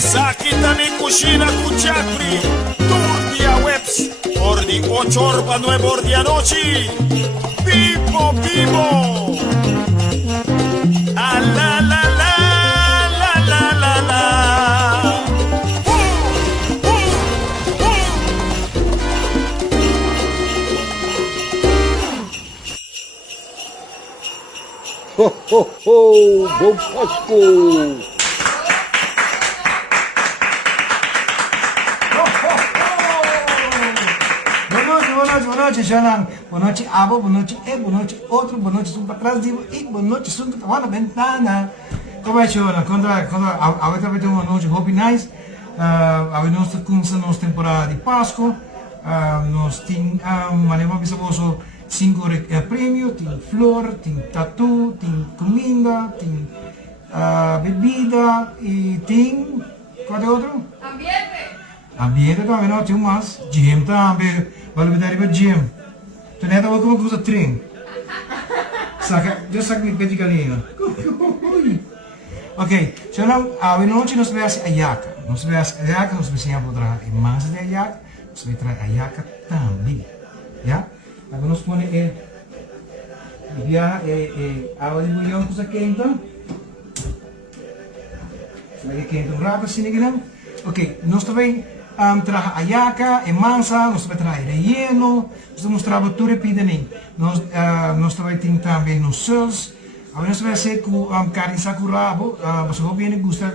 Essa aqui também cochina com chapri. Tour dia webs. Por de 8 horas para 9 horas da noite. Pipo, pipo. Ah, la, la, la, la, la, la, la. Ho, ho, ho! Bom Páscoa! Boa noite, Janang. Boa noite, Abo. Boa noite, boa noite, outro. Boa noite, para trás de e boa noite, sunto que na ventana. Como é que chora? Quando a outra vez uma noite hobby nice. A nós começa nossa temporada de Páscoa. Nós tem manema bisavoso 5 prêmio, tem flor, tem tatu, tem comida, tem bebida e tem qual é outro? Ambiente também não tem mais. Gym também. Vale dar para gym. Tu nem estava como usa treino. Saca, já saca me pede galinha. Ok, so now noite nós vamos a ayaca. Nós vamos a ayaca, nós vamos a botar em massa de ayaca, nós vamos trazer ayaca também, já? Agora nós põe água de bulhão com isso então. Lagi quente rato assim não? Ok, nós também traga ayaca, massa, nós vamos trazer relleno, nós vamos trazer tudo pedindo. Nós também nos sauce. A mí no se ve hacer con carne sakurabo, mas eu bem gusta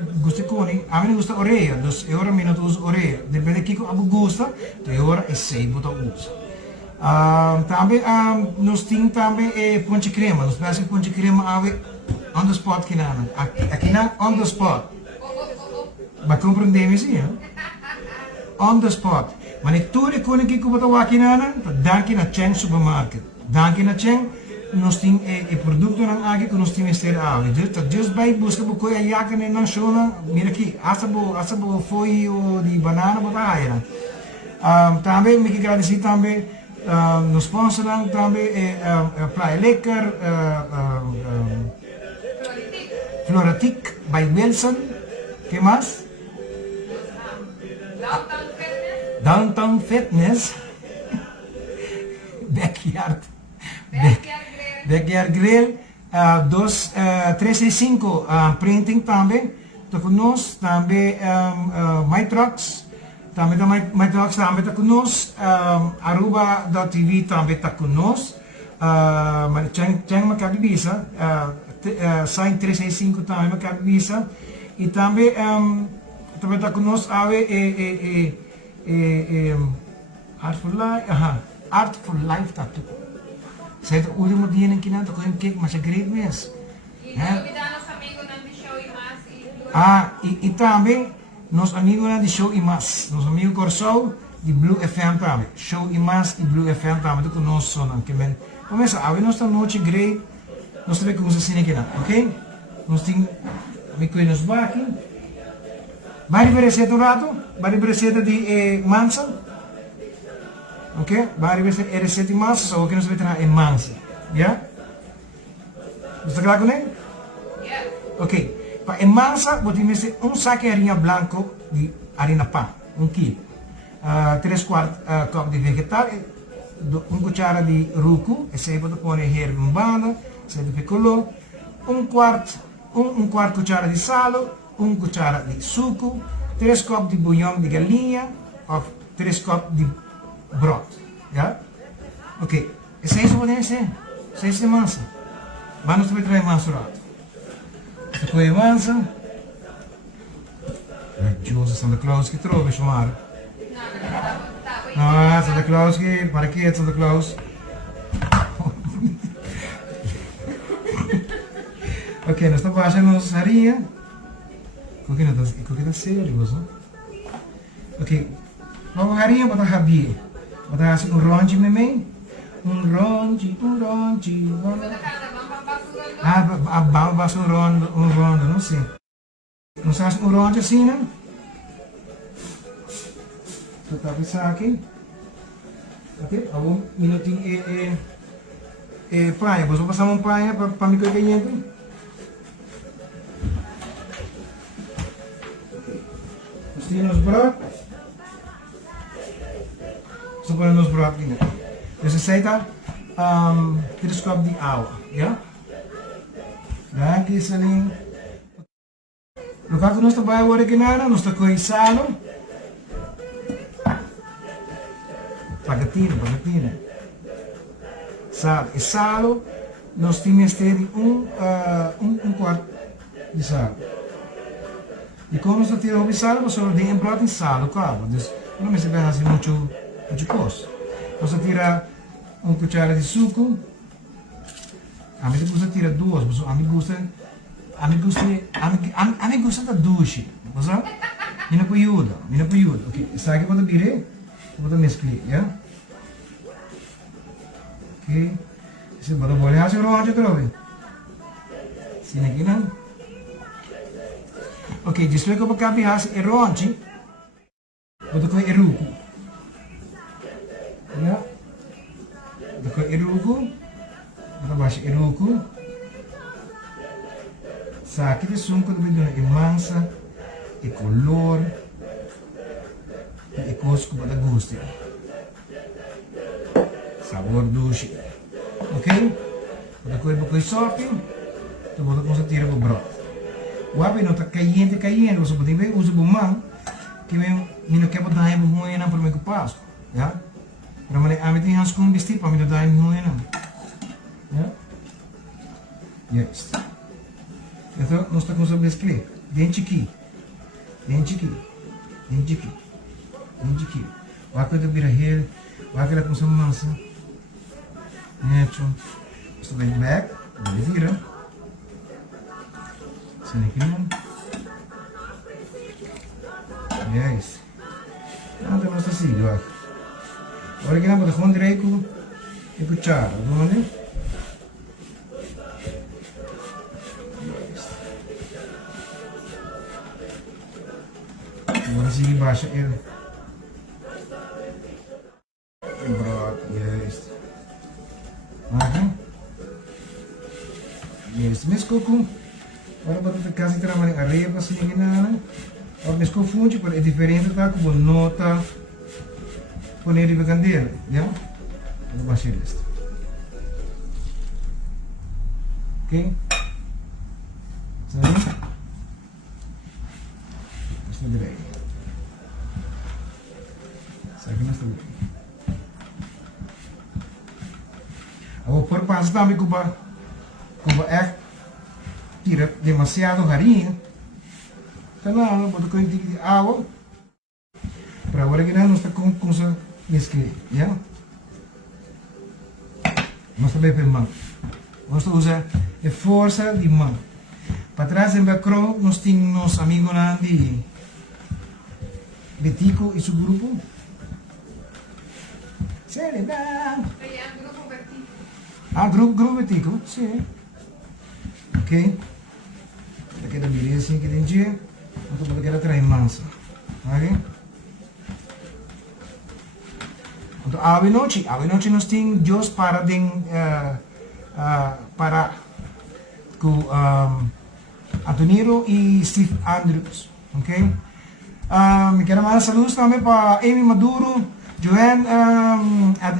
cone. A mim não gusta oreia, dus eu mim não uso oreia. Depende de que abu gusta, então eu é sei botar uso. Também nós temos também ponche crema, nós fazemos ponche crema on the spot que nada. Aqui na on the spot. Mas compreendemos isso, hein? On the spot. Mas tudo que que botar aqui nada, danke na Cheng supermarket. Danke na Cheng. Nós temos produto aqui que nós temos que ter água. Just vai buscar porque a yaca não chama. Mira aqui, asabo foi de banana botar aí. Também me agradecer também nos sponsors também Praia Lekker, Floratic by Wilson. Que mais? Downtown Fitness. Backyard Grill, 365 printing também, está conosco, também My Trucks, também My Trucks também está conosco, Aruba.tv também está conosco, mas tem uma cabeça, Sign 365 também uma cabeça, e também está conosco Art for Life Tattoo. Saya tu último dia nem kita tu kau cake macam great mes. E também nos amigos de Show Imas, nos amigos Corsou de Blue FM também. Show Imas e Blue FM também tu conosco não que men. Começa a ver nossa noite great, nós também com isso aqui, ok? Nós tem me nos aqui. Vai berecer do rato, vai berecer de mansa. Ok? Vai ver a receita de massa, só que nós vamos trazer massa. Já? Está claro com ele? Ok. Para massa, vou ter saco de farinha branco de harina pão, 1 quilo. 3/4 copo de vegetal, 1 cuchara de ruco, e se pode pôr herb umbanda, se de piccolo, 1 quarto cuchara de sal, 1 cuchara de suco, 3 copos de bouillon de galinha, ou 3 copos de broth, ya? Ok, esse é isso pode ser, esse é massa. Vamos trazer massa rato. Esta coisa é massa. Religioso Santa Claus que trove chamar. Não, Santa Claus que para que é Santa Claus? Ok, nós estamos fazendo nossa sarinha. O que está sério, ok, vamos harinha para rabi. Bota assim ronde mesmo, ronde. Vamos passar rondo, não sei. Não faz ronde assim, né? Tu tá pensando aqui? Ok, algum minutinho praia. Vou passar uma praia para me conhecer. Nós temos brood. Nós temos brood aqui. Dus je zei dat, dit is op die oude, ja? Dank je, Salim. No caso nós trabalhamos original, nós trabalhamos salo. Pagatina. Sal. E salo, nós temos ter quarto de salo. E como nós tiramos o salo, nós só tem emprego em salo, claro. Dus não me se vai fazer muito coisa. Nós tiramos cuchara de suco. A mim gosta tirar duas, mas a mim gosta da duche, você? Mina puyuda. Ok, essa aqui pode vir, pode mesclar, já? Ok, você pode bolhar se roja trove. Sim aqui não. Ok, desliga o backup e hace eronchi. Pode com eruku. Já? Pode com eruku. Baixa eruku. Sakit de sunko de bidon e mansa e color e cosco para gusto. Sabor doce. Ok? Quando coi bocoi sopi, tu bota com tira pro broth. O ape não tá caliente, você pode ver usa bumang que me não quer botar aí muito na para me passo, já? Para mim a mim tem hans com vestido para me não dar aí muito na. Ja? Yes. Então, nós estamos a mesclar. Dente aqui. O água do birahel. O água com essa massa. Neto. Isto vem back. Vai virar. Assim aqui não. Yes. Então, nós estamos assim, ó. Agora que não pode com direito. E cuchara. Vamos ver? Agora sim baixa ele. Broth, yes. Aqui. Yes, mesco com. Agora bota quase trabalhando areia para assim aqui na. Agora mesco funde para é diferente tá com nota. Com ele de candeira, já? Vou baixar isto. Ok? Sabe? Está direito. Sabe que não está bem. Agora, por passo também, Cuba é tira demasiado harinha. Então, não, vou colocar de água. Para agora que não está com essa mescla, já? Não está bem para mão. Nós usar a força de mão. Para trás em Bacro, nós temos amigos de Betico e seu grupo. Sério, grupo Betico. Ah, grupo Betico, sim. Ok. Aqui da beleza assim que tem dia. Então, para que ela traz mansa. Ok? Então, a noite nós temos Deus para com Antoniro e Steve Andrews, ok? Me quero mandar saludos também para Amy Maduro,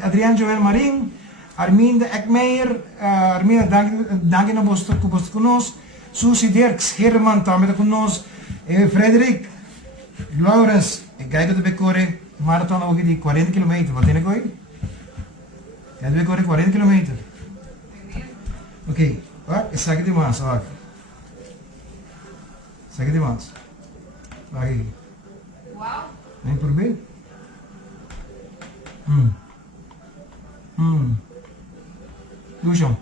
Adrián Joel Marin, Arminda Ekmeijer, Arminda, dank na bosta conosco, Susie Dirks, Herman também conosco, Frederik, Lawrence, kijk dat ik hoor, marathon ook die 40 kilometer, wat denk ik hoor? Ja, dat ik hoor 40 kilometer. Oké, wat? Is zeg het maar, zo. Zeg het maar. Lagi. Wow. Nem probeer. Lucian.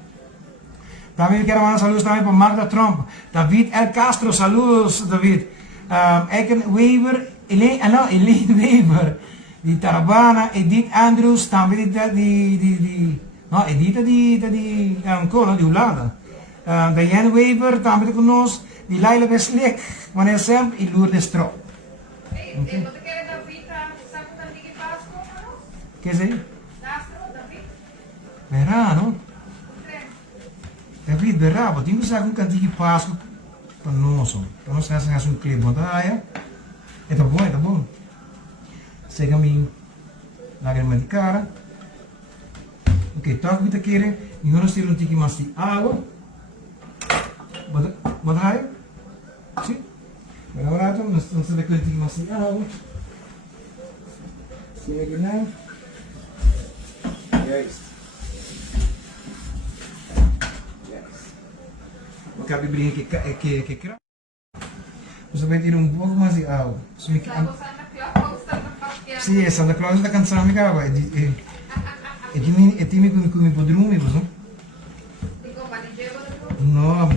También quiero mandar saludos también para Magda Trump, David El Castro, saludos David. Eken Weber, Elaine Weber, di Tarabana, Edith Andrews, también Edith di ancora di Hollanda. Diane Weber, también con nos, di Laila Beslik, wanneer Sam y Lourdes Tro. Hey, ¿no te quieres David saco también que Pasco, no? ¿Qué es ahí? David. Verano. David berra, but you sa kung kanti Pasco para nós fazer um clipe, tá aí? Tá bom, tá bom. Segue a mim lágrima de cara. Ok, toca o que querem. E nós temos um tique mais de água. Bota aí. Sim. Agora nós temos um tique mais de água. Sim, aqui não. Yes. Vou acabar de brincar que você vai ter um pouco mais de água. Estamos Santa Claus, estamos passeando. Sim, Santa Claus está cansado de água. É time com me podrumi, você? Digo, marinheiro do Não,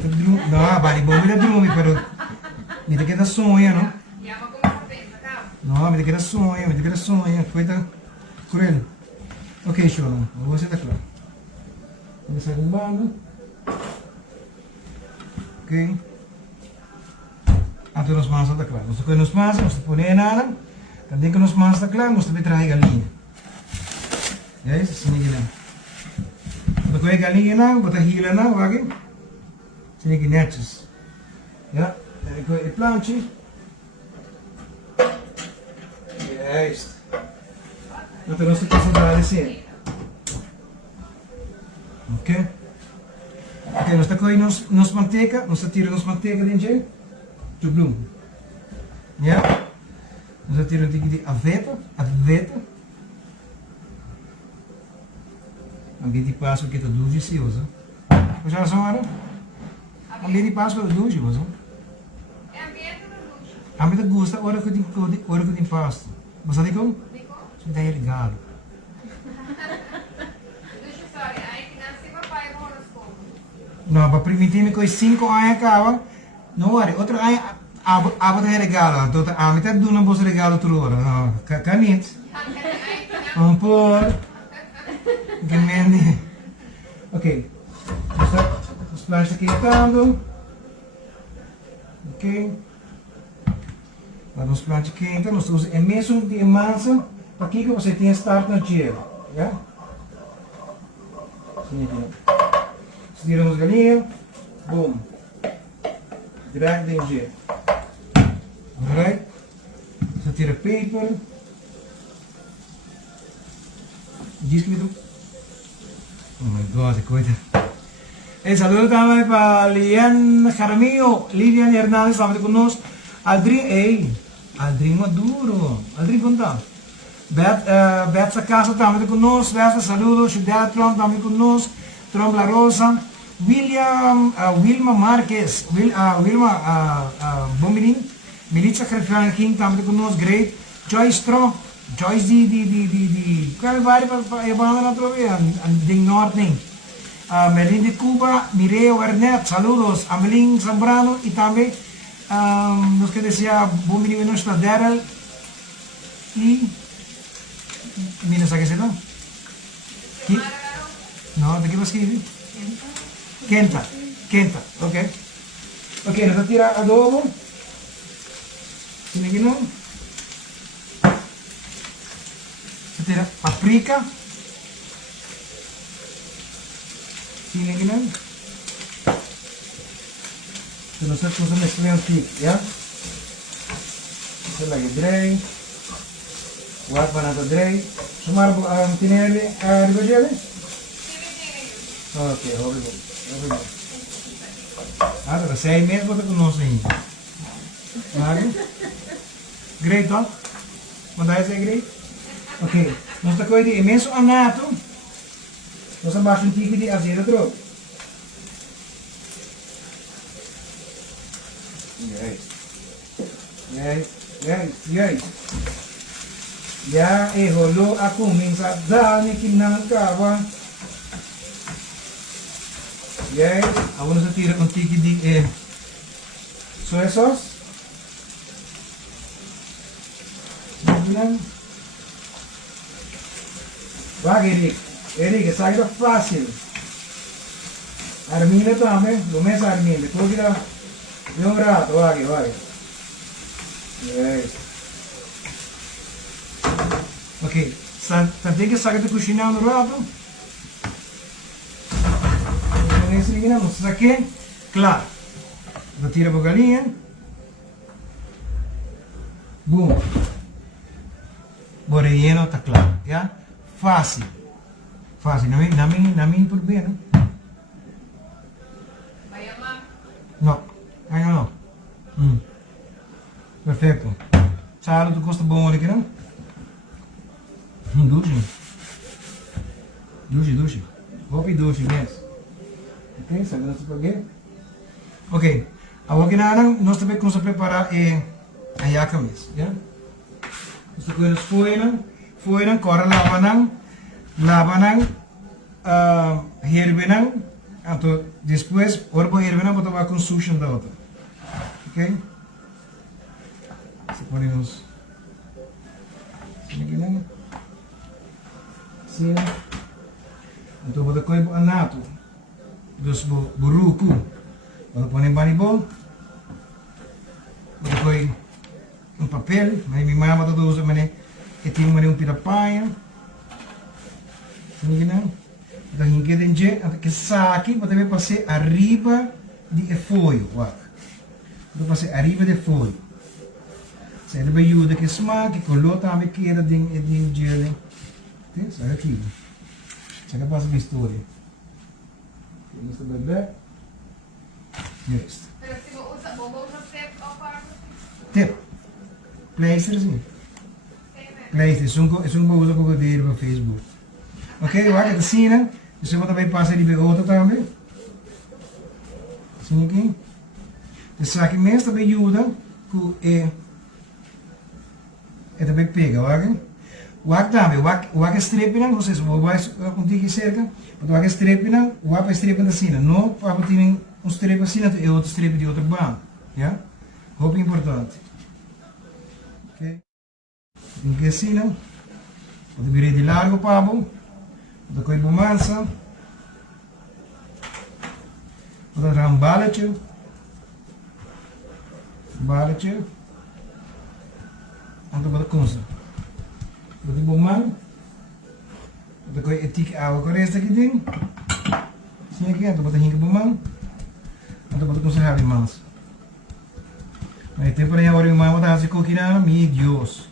não, bari bom me drumi, pero me te queda sonha, não? E a começa a pensar, tá? Não, me te queda sonha, coisa cruel. Ok, show, não. Vou Santa Claus. Começar com banda. Ok. Até nos manos Santa Claus. Nós temos nos manos, nós põe nada. Também que nos manos Santa Claus, nós também traz galinha. É isso, assim que não. Quando põe galinha não, bota hila não, vai. Assim que netos. Já, aí põe planche. É isso. Então nós temos que assim. Ok? Ok, nós temos nos manteiga, nós tiramos manteiga dentro. To bloem. Ja? Dus dat hier een tikje aveta. Alguém de Páscoa que está doce se usa. Você já sabe? Alguém de Páscoa é doce, você? É ambiente do luxo. A mim gosta hora que tem pasta. Mas sabe como? Digo, Isso daí é legal. luxo, sorry. Aí que nasce papai com horoscopo. Não, para permitir-me que 5 anos acaba. Não, olha, outro ano abo de regalo. Então, a mim está dando um bom regalo toda hora. Não, canete. Um por. Gemende. Ok. Os planos aqui estão. Ok. Agora os planos aqui então nós usamos é mesmo de massa para que você tenha start no gelo. Já? Sim, aqui. Se tiramos galinha. Boom. Direct in gel. Alright? Você tira paper. Diz que me do. Oh my god, coisa. Saludos também para Lian Jaramillo, Lilian Hernández, estava conosco. Aldrin Maduro. Aldrin, conta. Beth Sacasa também conosco. Beth, saludos. Judea Trump também conosco. Trump La Rosa. Wilma Marques, Wilma Bomilin, Melissa Crefran King, também conosco, great. Joyce Trump, Joyce qual vai para a banda na trova, Ding Norte. Melin de Cuba, Mireo Ernet, saludos. Amelin Zambrano e também, nos que decía Bomilin Nuestra Daryl e Minas Aquecedor. Não, daqui para escrever. Quenta, ok. Ok, nós tira adobo. Sini gino. Tira paprika. Sini gino. Então nós vamos mexer um pouco, já? Isso lagi dry. Buat mana tu dry. Sumar tineli rigojele. Ok, obrigado. Allora, 6 mesi potete conoscere. Vale? Great, no? Mandai sei great? Ok, nós coisa de imenso anato. Nós abaixo um tique de azeite dentro. Yes. Ya eholo aku minta dani kinangkawa. Yes, agora nós tira um tique de soy sauce. Vai, Eric, sai da fácil. Armina também, lo mesmo armina. Tu vira de um rato, vai. Yes. Ok, tem que sair da cozinha um rato. Vamos aqui, claro. Retira a galinha. Boom. O relleno está claro, ¿ya? Fácil. Fácil, no me impurbe, ¿no? Vaya más. No, aí não. Perfeito. Salo tu gosta bom aqui, não? Duche. Duche. Hopi duche, yes. Ok, sabe nosso paguê? Ok. Agora que nada, nós também vamos preparar a yaca mesmo, ya? Nós temos foinan, corre lavanang, herbenang, então depois, orbo herbenang, botar com sushi da outra. Ok? Se ponemos aqui, né? Assim. Então, vou dar coisa anato. Dos buruku. Vou pôr em banibol. Vou dar coisa papel. Mas minha mãe vai usa, mas é tinha um pirapanha. Assim, né? Então, hingue dentro, até que saque, vou também passar arriba de folho. Vou passar arriba de folho. Se ele vai ajudar que smaak, que colou também que era de gelo. Sabe aqui? Você quer passar a história? Isso é bebê. Next. Pero si mo usa, bobo na step o para Tip. Pleister sim. Pleister. Isso é um uso que eu dei no Facebook. Ok, vai que assim, né? Você vai também passar de outro também. Assim aqui. Esse aqui mesmo também ajuda que é também pega, ok? Wak também, wak streep não, vocês vão contigo cerca, mas wak streep não, wak streep assim, não para ter strip assim, é outro strip de outro banco, já? Roupa importante, ok? Tem que assim, não? Pode virar de largo para bom, pode coisa bumança, pode dar balete, então pode começar. Pode bomar. Pode coisa etik água com esta aqui dentro. Assim aqui, então pode rincar bomar. Então pode começar a mãos. Mas tem por aí agora uma outra assim coquinha, meu Deus.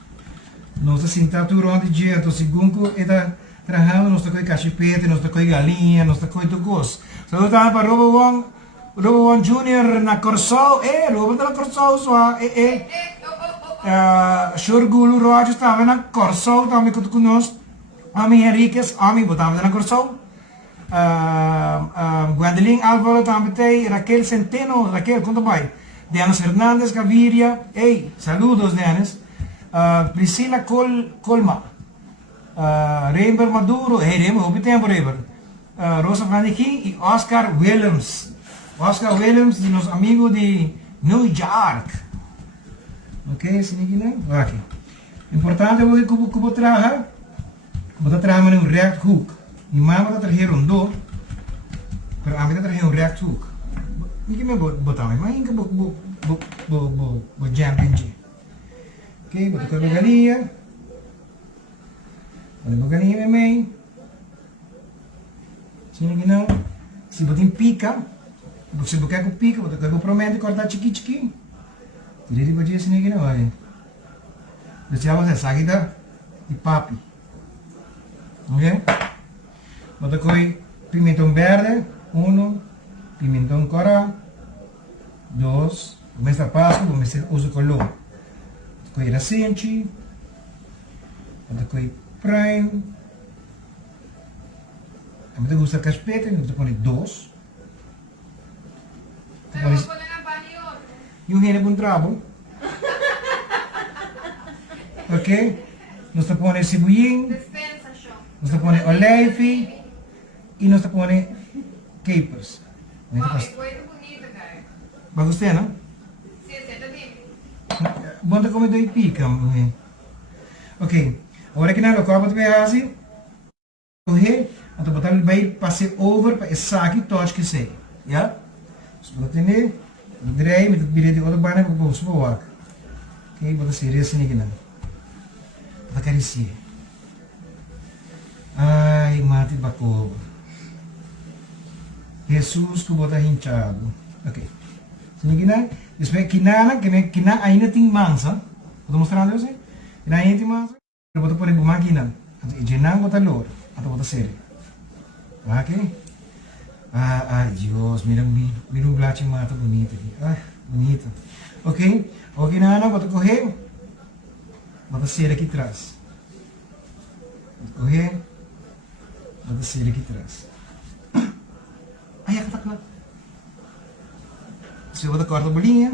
Nossa cintura onde dia, então segundo está trabalhando, nós tocamos cachepete, nós tocamos galinha, nós tocamos tudo gosto. Saludos para Robo Junior na Corsol, Robo da Corsol só, Shorgulu Rogers também na Corsol, também conosco, Ami Henriquez, Ami botamos na Corsol, Guadeline Álvaro também tem, Raquel Centeno, Raquel, quanto vai? Dianas Hernández Gaviria, saludos Dianas, Priscila Colma, Reiber Maduro, Reiber, houve tempo Reiber, Rosa Flaniquim e Oscar Williams. Oscar Williams, de nosso amigo de New York. Ok, assim aqui, né? Aqui. Importante é que eu vou trabalhar. Vou trabalhar em um react hook. Minha mãe vai trazer um do. Mas a minha vai trazer um react hook. Não que me botar, mas ainda vou jam dentro. Ok, vou tocar a galinha. Vou galinha também. Assim aqui, não. Se botar em pica. Se você quer que pica, você quer que promete cortar chiqui. Tira de batia assim aqui não vai. Você vai fazer aqui de papi. Ok? Bota coi pimentão verde, 1, pimentão cora, 2, começa a passo, começa a usar color. Coi racente, bota coi prime. A mim gusta caspeta, então põe 2. Pero vou poner na banho outro. E um rene bom trabo. Ok? Nós põe cebolinha, Dispensa, show. nós põe olive e nós põe capers. Ó, é coisa bonita, cara. Vai gostar, não? Sim, senta bem. Bom de comer dois pica. Ok. Agora que nós colocamos o assim. Ok? Então botar vai passar over para esse aqui toque que sei. Já? Seperti ini, dry, minta pilih di otak banyak aku semua. Oke, bota serius ini gina. Bota karisi. Ai, mati bako. Jesus ku bota hinchado. Oke. Sini gina, depois kina ainda tem mansa. Estou mostrando assim. E na íntima, eu vou pôr em máquina. E genar botar lor. Atau botar série. Ok? Ai, Deus, mira um black mata bonito aqui. Ah, bonito. Ok? Ok, Nana, bota correr. Bota série aqui atrás. Bota correr. Bota série aqui atrás. Ai, tá claro. Você bota corta a bolinha.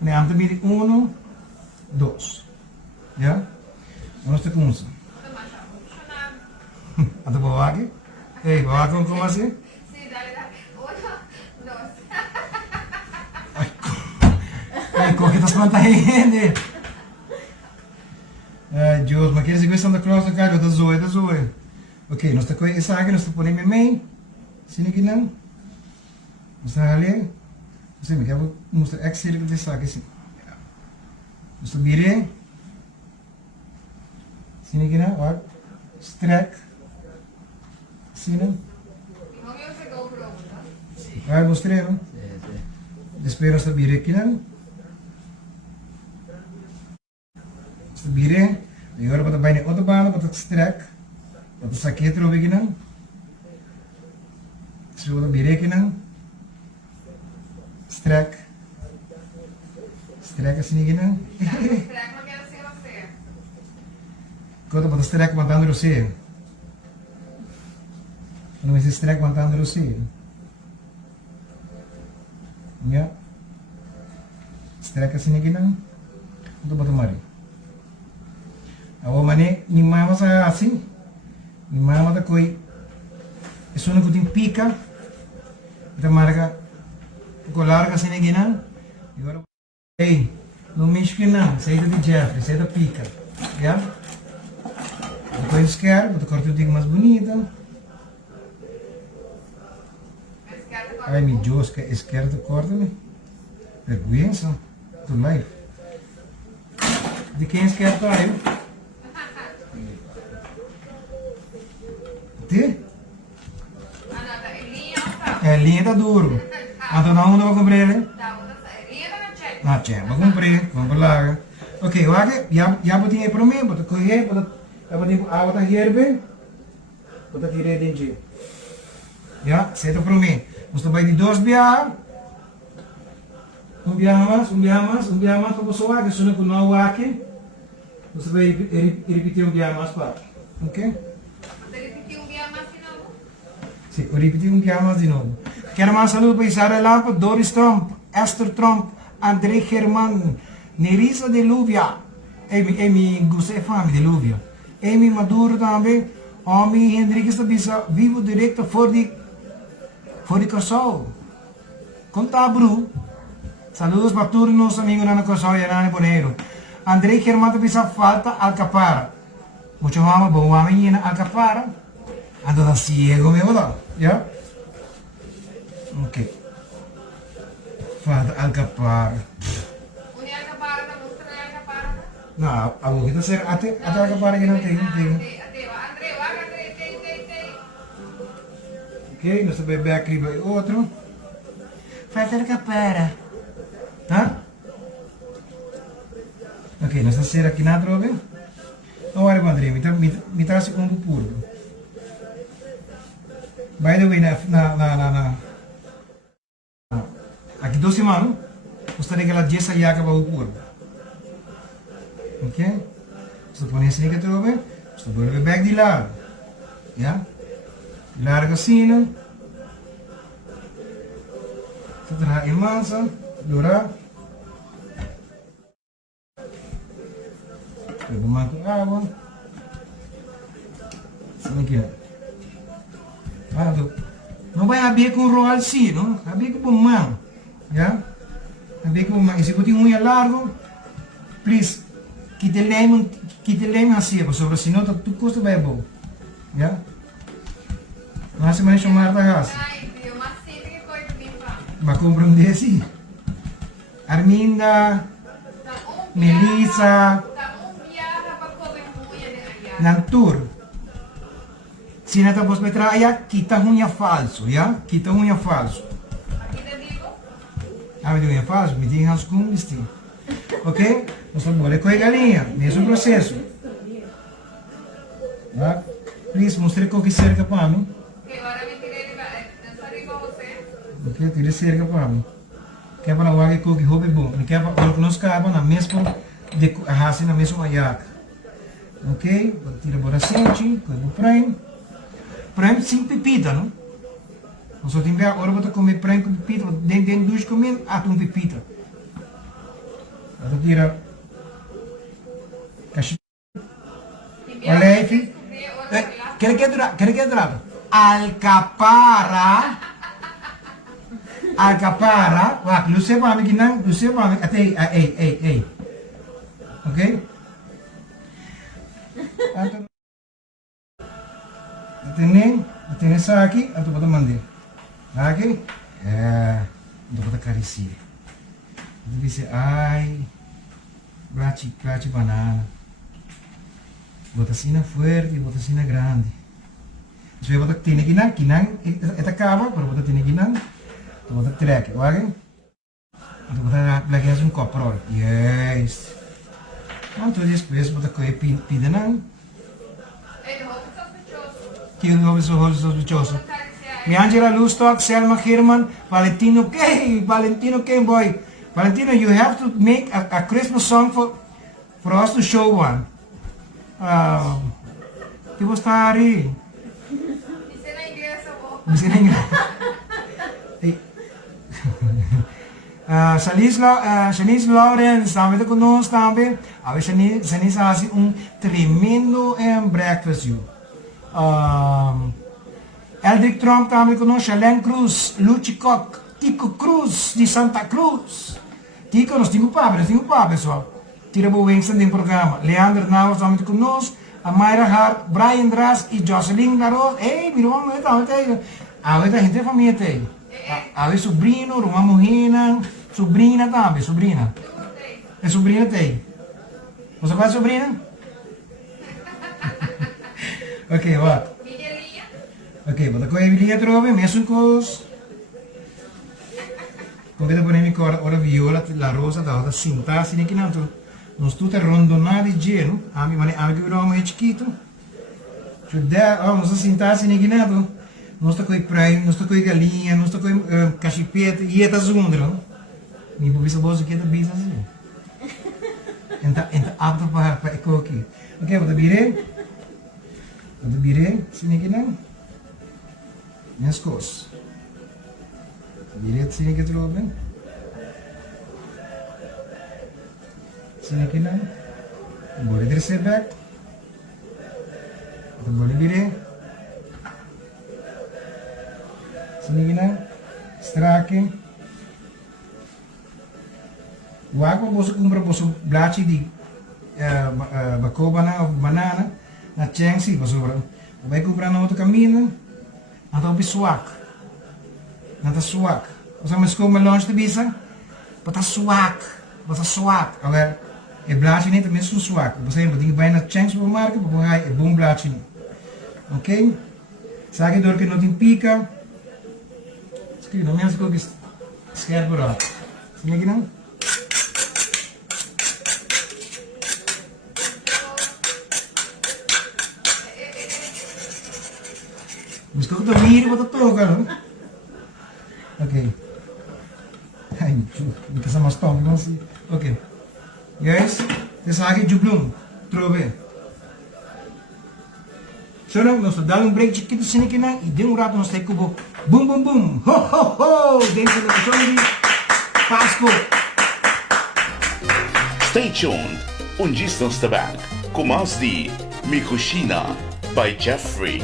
E anta bili 1, 2. Ya? Vamos ter com isso. Atau bawa aqui? Ei, bawa como assim? Sí, dale, dale. 1, 2. Ay, coge estas plantas aí, Ai, Deus, mas queres ver Santa Claus na cara? Da Zoe. Ok, nós estamos com essa aqui, nós estamos pondo em meio. Sini aqui não. Nós estamos ali. Você me quer mostrar é que seria que dessa aqui, assim. Nós estamos virem. Sini aqui não, olha. Strek. Sini. Vamos ver se GoPro, tá? Olha, mostrei, não? Depois nós estamos virem aqui, não? Bire, agora bota bem outra banda, bota strek, bota saque trobe aqui não, se bota bire aqui não, strek assim aqui não, Será que não quero ser você? quando bota strek mantendo você, não existe strek mantendo você, ya, strek assim aqui não, bota mari. Awal mana ni mama sa assim, ni mama ta koi, isso não kuting pica, kita marca, colar kasi na ginan, agora, hey, não mexe que não, saída de Jeffrey, saída pica, ya? Depois esquerda, bota corte um mais bonita, ai me Deus, que esquerda corta-me, vergonha, do life, de quem esquerda aí? Ti? Ah, não, tá. Linha ou tá? É, linha tá duro. Então na onda vou comprar, né? Tá, linha tá na check. Na check, vou comprar lá. Ok, wag, já botei aí para mim, bota correr, bota bota hierbe, bota tirar dentro. Já, certo para mim. Você vai de 2 biar. Um biar mais para você wag, se não com não wag, você vai repetir um biar mais para. Ok? Sim, vou repetir mais de novo. Quero mais saludo para Isara Lampa, Doris Trump, Esther Trump, André Germán, Nerissa de Luvia, Amy Gustavo Family de Luvia, Amy Maduro também, Omi Henriquez da Bisa, vivo direto for de Corsol. Conta, Bru. Saludos para todos nossos amigos na Corsol e na Boneiro. André Germán da Bisa, falta Alcapara. Mucho ama, bom homem na Alcapara. Ando da ciego mesmo lá, já? Ok. Falta Alcapara. Uni Alcapara, tá mostrando Alcapara? Não, a boca está certo. Até Alcapara que não tem. André, tem. Ok, nós vamos beber aqui vai outro. Falta Alcapara. Tá? Ok, nós vamos ser aqui na droga. Não, olha, André, me traz um puro. By the way, aqui 2 semanas, gostaria que ela já saia para o puro. Ok? Você põe assim que tu vê, você põe o bag de lado. Já? Larga assim, né? Você traz a massa, dura. Eu vou manter água. Assim aqui, não vai abrir com o roll assim, não? Abrir com o mão, já? Abrir com o mão. E se você tem unha largo, please, quite leme assim, porque senão tudo custa vai bom, já? Mas se mais chamar da raça. Ai, Dio, mas sempre que coisa limpa. Mas compra desse. Arminda, Melissa, viaja para comer unha de allá. Nantur. Se não estamos para trás, quita unha falso, já? Quita unha falso. Aqui te digo. Ah, me digo unha falso, me diga as com vestido. Ok? Nós bora com a galinha, mesmo processo. Tá? Please, mostre com que cerca para mim. Que agora me tirei dançar igual você. Ok, tira cerca para mim. Que é para o água que hobby bom. Que é para o nós cava na mesma de a na mesma aiaca. Ok, tira bora sente, com o prime. Prime sem pepita, não? Nós só temos agora para comer prime com pepita, dentro dos comer atum pepita. Agora tira cachorro. Olha aí, filho. Quer que drapa? Alcapara. Alcapara. Wah, lu siapa ambil ginang? Lu siapa ambil? Ei. Ok? Atene sa aqui, anto pada mandi. Aqui? Anto pada karisi. Anto bisa ai. Braci banana. Botasina fuerte, botasina grande. So botak tine kinang, eta kava, pero botak tine kinang, tu botak trek, wage? Tu botak lagi un coprol. Yes. Anto depois botak koi pidanang. Que não é sospechoso. Mi Angela Lustok, Selma Herman, Valentino K, boy. Valentino, you have to make a Christmas song for us to show one. Que gostari. Dice na inglês, amor. Bisa na inglês. Shanice Lawrence, também está conosco também. A ver, Shanice faz tremendo breakfast, you. Eldrick Trump também conosco. Shalen Cruz, Luchi Koch, Tico Cruz, de Santa Cruz. Tico, nós temos papo, pessoal. Tira o Winston do programa. Leandro Navas também conosco. A Mayra Hart, Brian Dras e Jocelyn Garoz. Ei, meu irmão, a gente é família. A ver, sobrinho, Romano Rina, sobrinha também, sobrinha. É sobrinha tem. Você faz sobrinha? Ok, what? Miguelinha. Ok, bota com a Emilinha trove, mesmo coisa. Convida por mim ora viola, la rosa, da outra cinta, assim que não tu. Nós tudo é rondonado de gelo. A mim que virou mais chiquito. Nós cinta assim que não. Nós tá com prime, nós tá com galinha, nós tá com cachipete e é zundra. Me vou ver se você quer bisa assim. Enta apto para aqui. Ok, vou bire. Sini que não. Minhas coisas. Bire sini que trove. Sini que não. Boleh descer back. Boleh bire. Sini que não. Strake. O água você compra você blachi de bacobana ou banana na chance você vai comprar na outro caminho então o suak nada suak você mas como longe de bisa bota suak agora é blachi nem também são suak você tem que vai na chance supermarket para pegar é bom blachi ok sabe dor que não tem pica escreve não mesmo que esquerdo por lá se não que não. Mas que eu estou mirando, eu estou tocando. Ok. Ai, me casa mais tom, não sei. Ok. Yes, this aqui é jublum, trove. So now, nós damos break chiquito sini que não e de rato nós temos boom, boom, ho, ho, dentro da zona de Páscoa. Stay tuned. Undistant Bank. Commands de Mikushina by Jeffrey.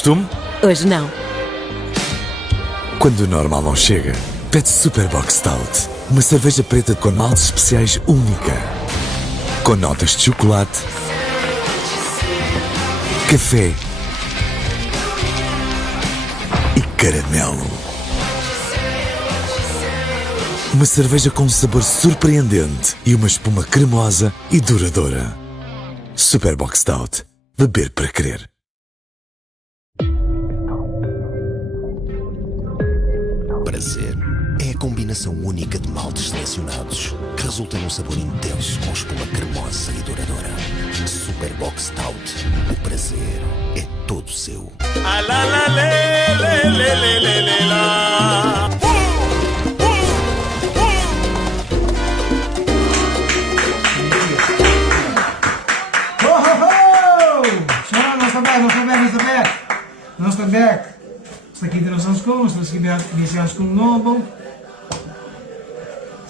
costume? Hoje não. Quando o normal não chega, pede Superbox Stout. Uma cerveja preta com maltes especiais única. Com notas de chocolate, café e caramelo. Uma cerveja com um sabor surpreendente e uma espuma cremosa e duradoura. Superbox Stout. Beber para crer. Prazer é a combinação única de maltes selecionados que resulta num sabor intenso com espuma cremosa e duradoura. Superbox Stout. O prazer é todo seu. Ah, la, la, le, le, le, le, le, le, la. Tjena, nós está back. Está aqui de nossas coisas, nós aqui de nossas coisas novo.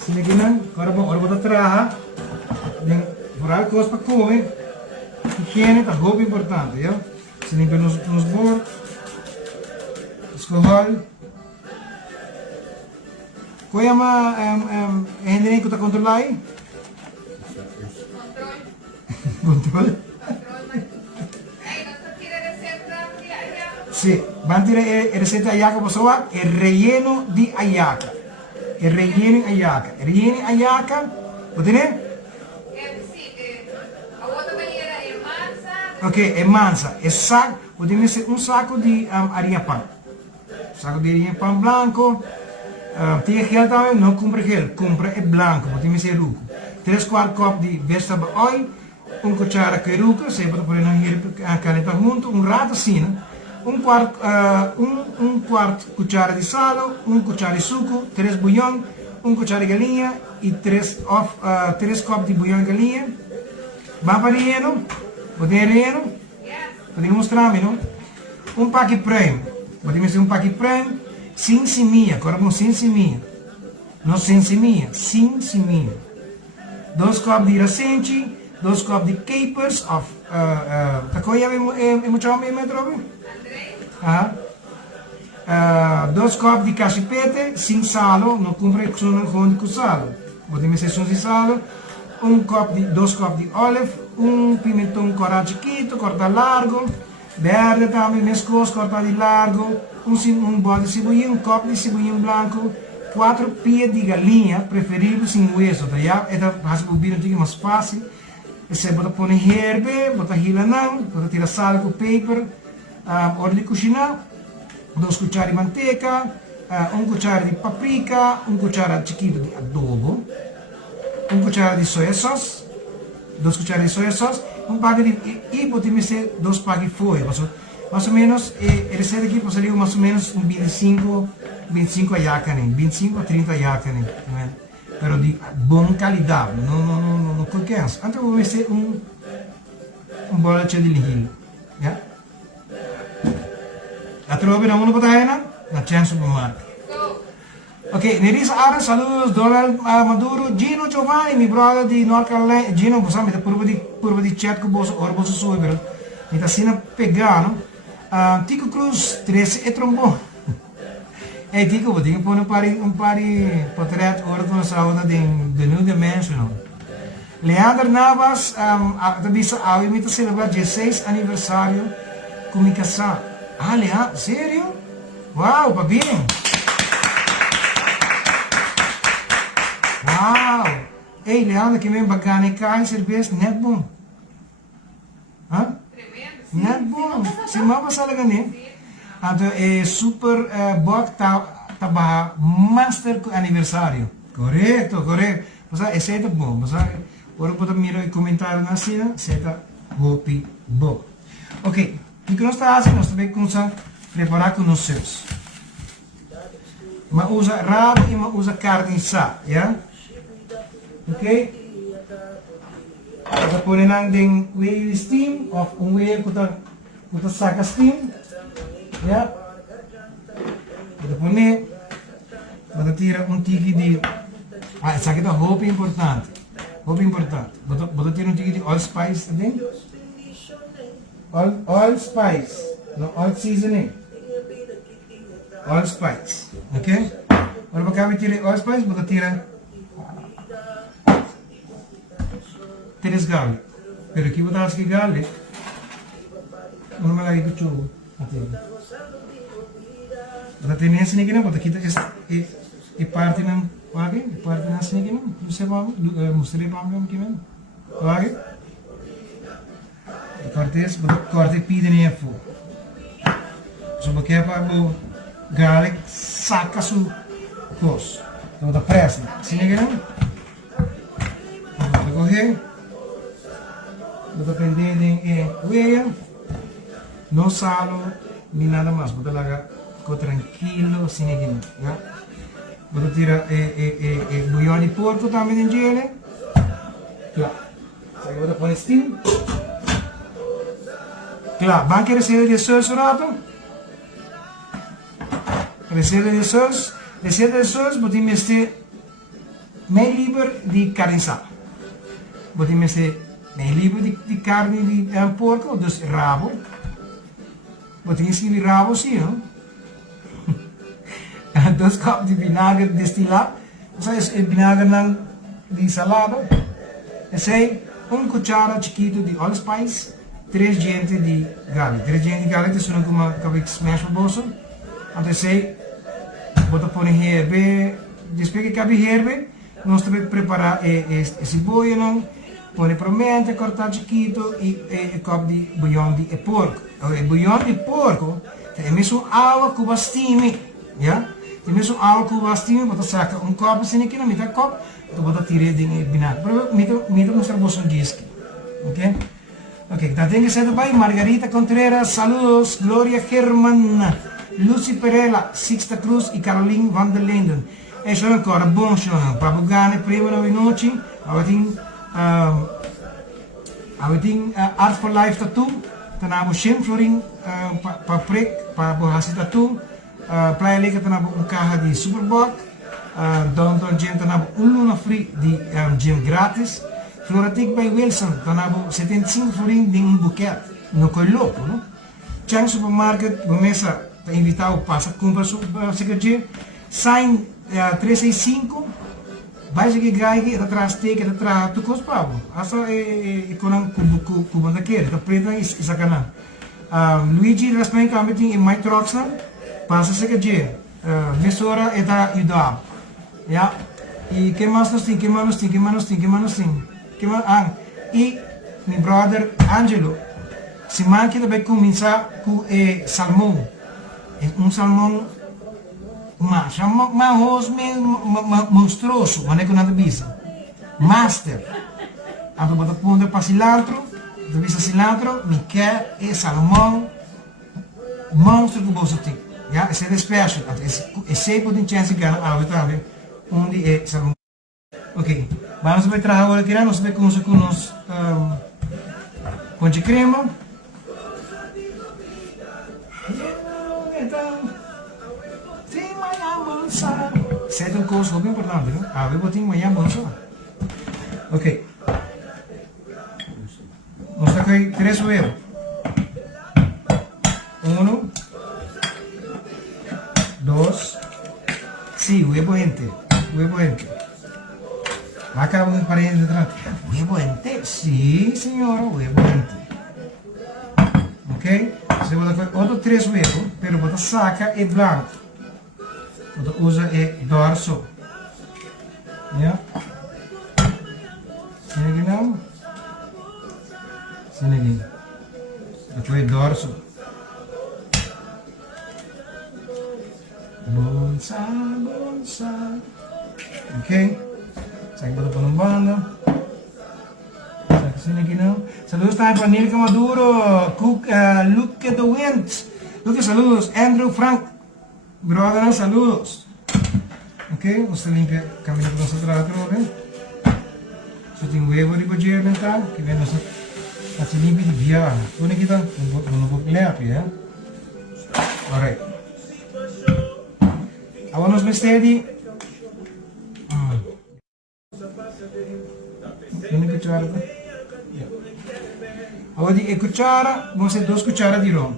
Sini aqui não, agora vou trabalhar. Nem por coisa para comer. Higiene tá muito importante, viu? Se limpa nos bordos, escovar. Qual é a gente que está controlando aí? Controle. Sí, van a tirar el receta de ayaca, pessoal, é relleno de ayaca. É relleno de ayaca. Relleno de ayaca, ¿lo tiene? A outra banheira é mansa. Ok, é mansa. É saco, podemos ser um saco de harinha pan. Saco de harinha pan blanco. Tem gel também, não compra gel, compra é blanco, podemos ser ruco. 3/4 copos de vegetable oil, cuchara de ruca, sempre para pôr na caneta junto, rato assim, né? Quarto cuchara de sal, cuchara de suco, 3 bouillon, cuchara de galinha e 3 copos de bouillon de galinha. Vamos para relleno, podemos mostrar, não? Paquete prime, podemos ser paquete prime, sem seminha, agora vamos sem seminha. Não sem seminha, sem seminha. 2 copos de racente, 2 copos de capers, takoya é muito bom, 2 copos de cachepete, sem sal, não compre com sal. Podemos ser sem sal. 2 copos de olive, pimentão cortado chiquito, cortado largo, verde também, mescoso, cortado de largo, bode de cebolinha, copo de cebolinha branco, 4 pies de galinha, preferível sem hueso, tá? Esta faz o bebida mais fácil. Você pode pôr herbe, pode hilanão, pode tirar sal com pepper, óleo de cozinhar, 2 cucharas de manteca, 1 cuchara de paprika, 1 cuchara chiquito de adobo, 1 cuchara de soya sauce, 2 cucharas de soya sauce, paquete de, e podemos ser 2 paquetes de folha, mais ou menos, a receita aqui pode sair mais ou menos 25 ayaca, 25 a 30 ayaca, pero de boa qualidade, não qualquer. Então vou ser bola de lihil, ya? A tropa na muna patahena, na chance supermarket. Ok, Nerissa Ara, saludos, Donald Maduro, Gino Giovanni, mi brother di North Carolina, Gino, possiamo purva di chat con bolso, ora bolso suo, però mi sta sino pegano. Tico Cruz, 13 e trombone. E Tico, vou ter que pôr um pari portrait, ora com a saúde de New Dimension. Leandro Navas, a imita celebrar 16 aniversário com minha casa. Ah, Leandro, sério? Uau, papinho! Uau! Ei, Leandro, que vem bacana e cai, cerveja, net bom. Hã? Tremendo. Net bom. Se não passar lá, né? Então, é super bom que tá master aniversário. Correto. Mas é certo bom. Mas agora pode mirar e comentar na cena, certo? Hopi bom. Ok. O que nós estamos fazendo? Nós também começamos a preparar com nós seus. Mas usa rabo e usa carne sá, ya? Ok? Kita pôr ng whale steam of whale kuta saca steam, ya? Kita pôr kita tira tiki de essa aqui é muito importante. Bota tira tiki de allspice também. Allspice. No oil seasoning. Allspice. Ok? Ora para tirar allspice, vou tirar 3 garlic. Pero aqui vou dar as garlic. Não me lagi do chulo. Vou ter nesse aqui não, vou kita e parte não, lagi, parte nesse aqui não. Não sei como, mostrei para mim aqui mesmo. Lagi. Cortes, vou corte pide nem fogo. So porque para o garlic saca su cos. Então vou pressa. Assim aqui não. Vou correr. Vou prender em uia. Não salo nem nada mais. Vou largar com tranquilo assim aqui não. Vou tirar bouillon de porco também em gelo. Claro. Vou pôr steam. Claro, banca receita de sauce rato. Receita de sauce, vou investir meio livre de carne sal. Vou investir meio livre de carne de porco, dus rabo. Vou escrever rabo sim, não? 2 copos de vinagre destilado. Essa é vinagre de salada. Essa é 1 cuchara chiquito de allspice. 3 dientes de garlic. 3 dientes de garlic sono como que smash o bolso. Então sei, vou pôr herbe. Depois que cabe herbe, nós temos que preparar esse bolho não. Põe pimenta cortado chiquito e copo de bouillon de porco. O bouillon de porco tem mesmo água com bastante, já? Tem mesmo água com bastante, vou sacar copo assim aqui na metade copo, então vou tirar de vinagre. Pero me mostrar bolso disco, ok? Ok, então tem que ser bem. Margarita Contreras, saludos. Gloria German, Lucy Perella, Sixta Cruz e Caroline van der Linden. E sono ancora buon show. Para Bugane, prima 9 noci. Avete Art for Life Tattoo. Tanabo Shem Florin, para Prek, para Bohasi Tattoo. Playa Leka tanabo caja de Superboc. Downtown Gym tanabo luna free de gym grátis. Floratic by Wilson, tanabo 75 florin de buquet. No coi louco, não? Chang Supermarket, começa a invitar o passa compra secretário. Sign 365. Vai seguir gai atrás take atrás tu cos pavo. Asa econom kubo daquele, da preta e sacana. Luigi Raspain Committee em Mike Roxon, passa secretário. Mesora e da Udab. Ja. E que mais nós tem? E meu brother Angelo, se manca também começar com salmão. Salmão monstruoso, mas não é que nada bisa. Master. Então bota ponto para cilantro, depois cilantro, me quer salmão monstro que você tem. Ja, esse é special. Esse pode ter chance de ganhar algo também. Onde é salmão. Ok, vamos ver agora aqui, nós vamos começar com os pão de crema. Sete um coisa bem importante, não? Eu vou ter manhã bom só. Ok. Vamos aqui 3 huevos. 1, 2, sí, huevo entero. Acá un pariente atrás. Huevo entero. Sí, señora, huevo entero. Ok? Você vai fazer outro 3 huevos, pero você saca e branco. Você usa e dorso. Yeah? Sini aqui não? Sini aqui. Depois dorso. Bonsai. Ok? Saya baru penembang. Saya kesini gini. Saludos tayo para Nilka Maduro, Luke the Wind. Luke, saludos. Andrew Frank, brother, saludos. Ok, vamos limpar kami na sa trato, ok? So, ting huevo di bajir mental, que vem nossa at limpi di via. Kunin kita, menubuk leap, ya. Alright. Vamos mais steady. Ini cuchara tá? Agora de cuchara, vamos ter 2 cucharas de rum.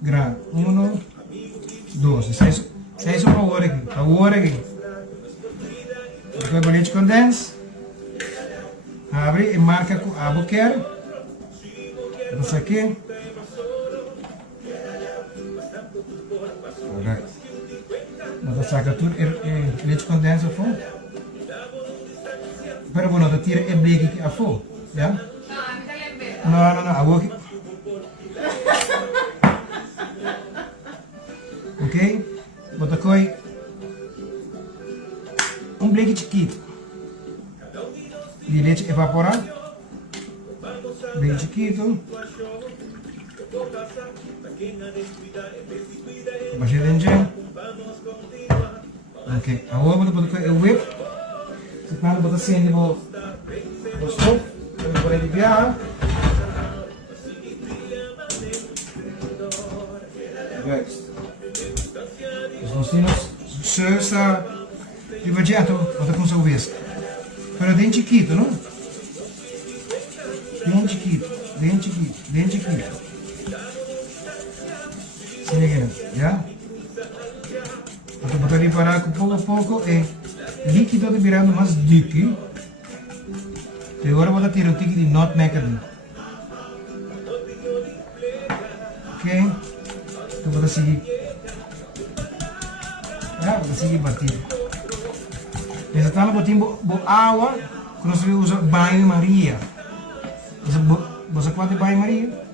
grande. 1, 2. Seis para agora aqui. Depois o leite condensado. Abre e marca com a boqueira. Isso aqui. Alright. Nós saca tudo e leite condensado fora. Pero bueno, nós tira e bleque aqui a fora, já? No, a mí también me. Não, agora aqui. Ok? Bota coi bleque chiquito de leite evaporado. Bem chiquito. Baixei dentro. Ok, agora vou botar o whip. Sekarang botar assim de bo stove. Vou pôr ele viar. Guys, os mocinhos está divaggiato, bota com seu vez. Pero bem chiquito, não? Bem chiquito. Sini gini, ya. Atau botar reparar com pouco a pouco e líquido de virando mais líquido. E agora vou tirar o tique de nutmeg ali. Ok? Então vou seguir. Ya, vou seguir batido. Essa tá no botinho água, que nós usa banho-maria. Você pode banho-maria?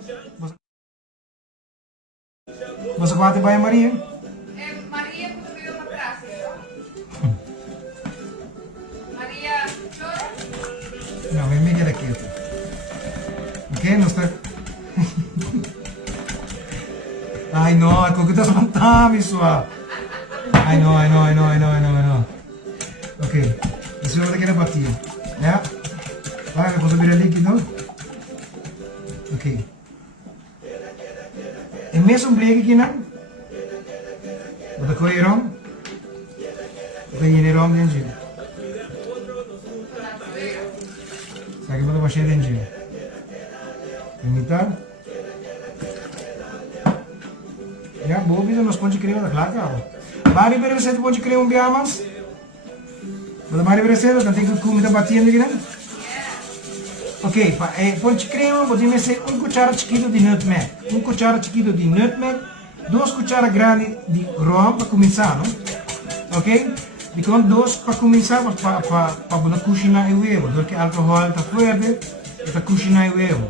Você pode banho-maria? María puso video para atrás, ¿no? María Flores. Não, é meia daqui. Ok? Não está. Ai, não, é que está espantando, sua. Ai, não. Ok, isso é o que era batia. Já? Vai, vou subir ali, não? Ok. E mesmo bleque aqui, não? Vou colocar o rom. Vou colocar o rom dentro. Aqui vou baixar dentro. Imitar. Já, boa vida, nós ponte crema da claca. Mari para você ponte crema biamas. Vou Mari para você, não tem que comida batida aqui, não? Ok, ponte crema, vou ter cuchara chiquito de nutmeg. Cuchara chiquito de nutmeg. 2 cucharas grandes de rum para começar, não? Ok? E com 2 para começar, para cozinhar o huevo. Porque o álcool está forte, para cozinhar o huevo.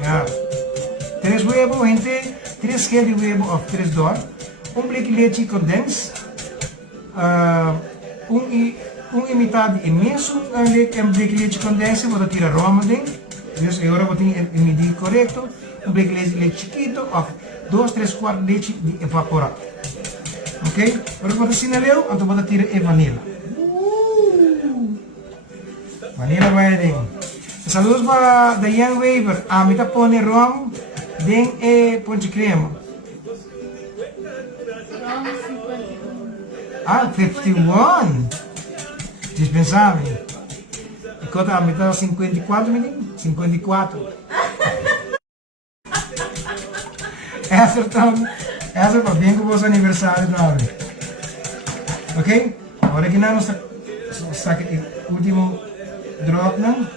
Já? 3 huevos, gente. 3 geles de huevo ou 3 dólares. Bleque leite condensado. E metade e mesmo bleque leite condensado, vou tirar rum dentro. Agora vou ter a medida correta. Bleque leite chiquito ou 2-3 quartos de leite evaporado. Ok? Agora vou sinaleu, então vou tirar a vanilla. Vanilla vai dentro. Saludos para Diane Weber. A mim tá põe rum dentro e ponte crema. 51. Dispensável. Enquanto a mim tá 54, menino. 54. Essa para bem com o vosso aniversário, não. Ok? Agora que nós saca o último drop, não?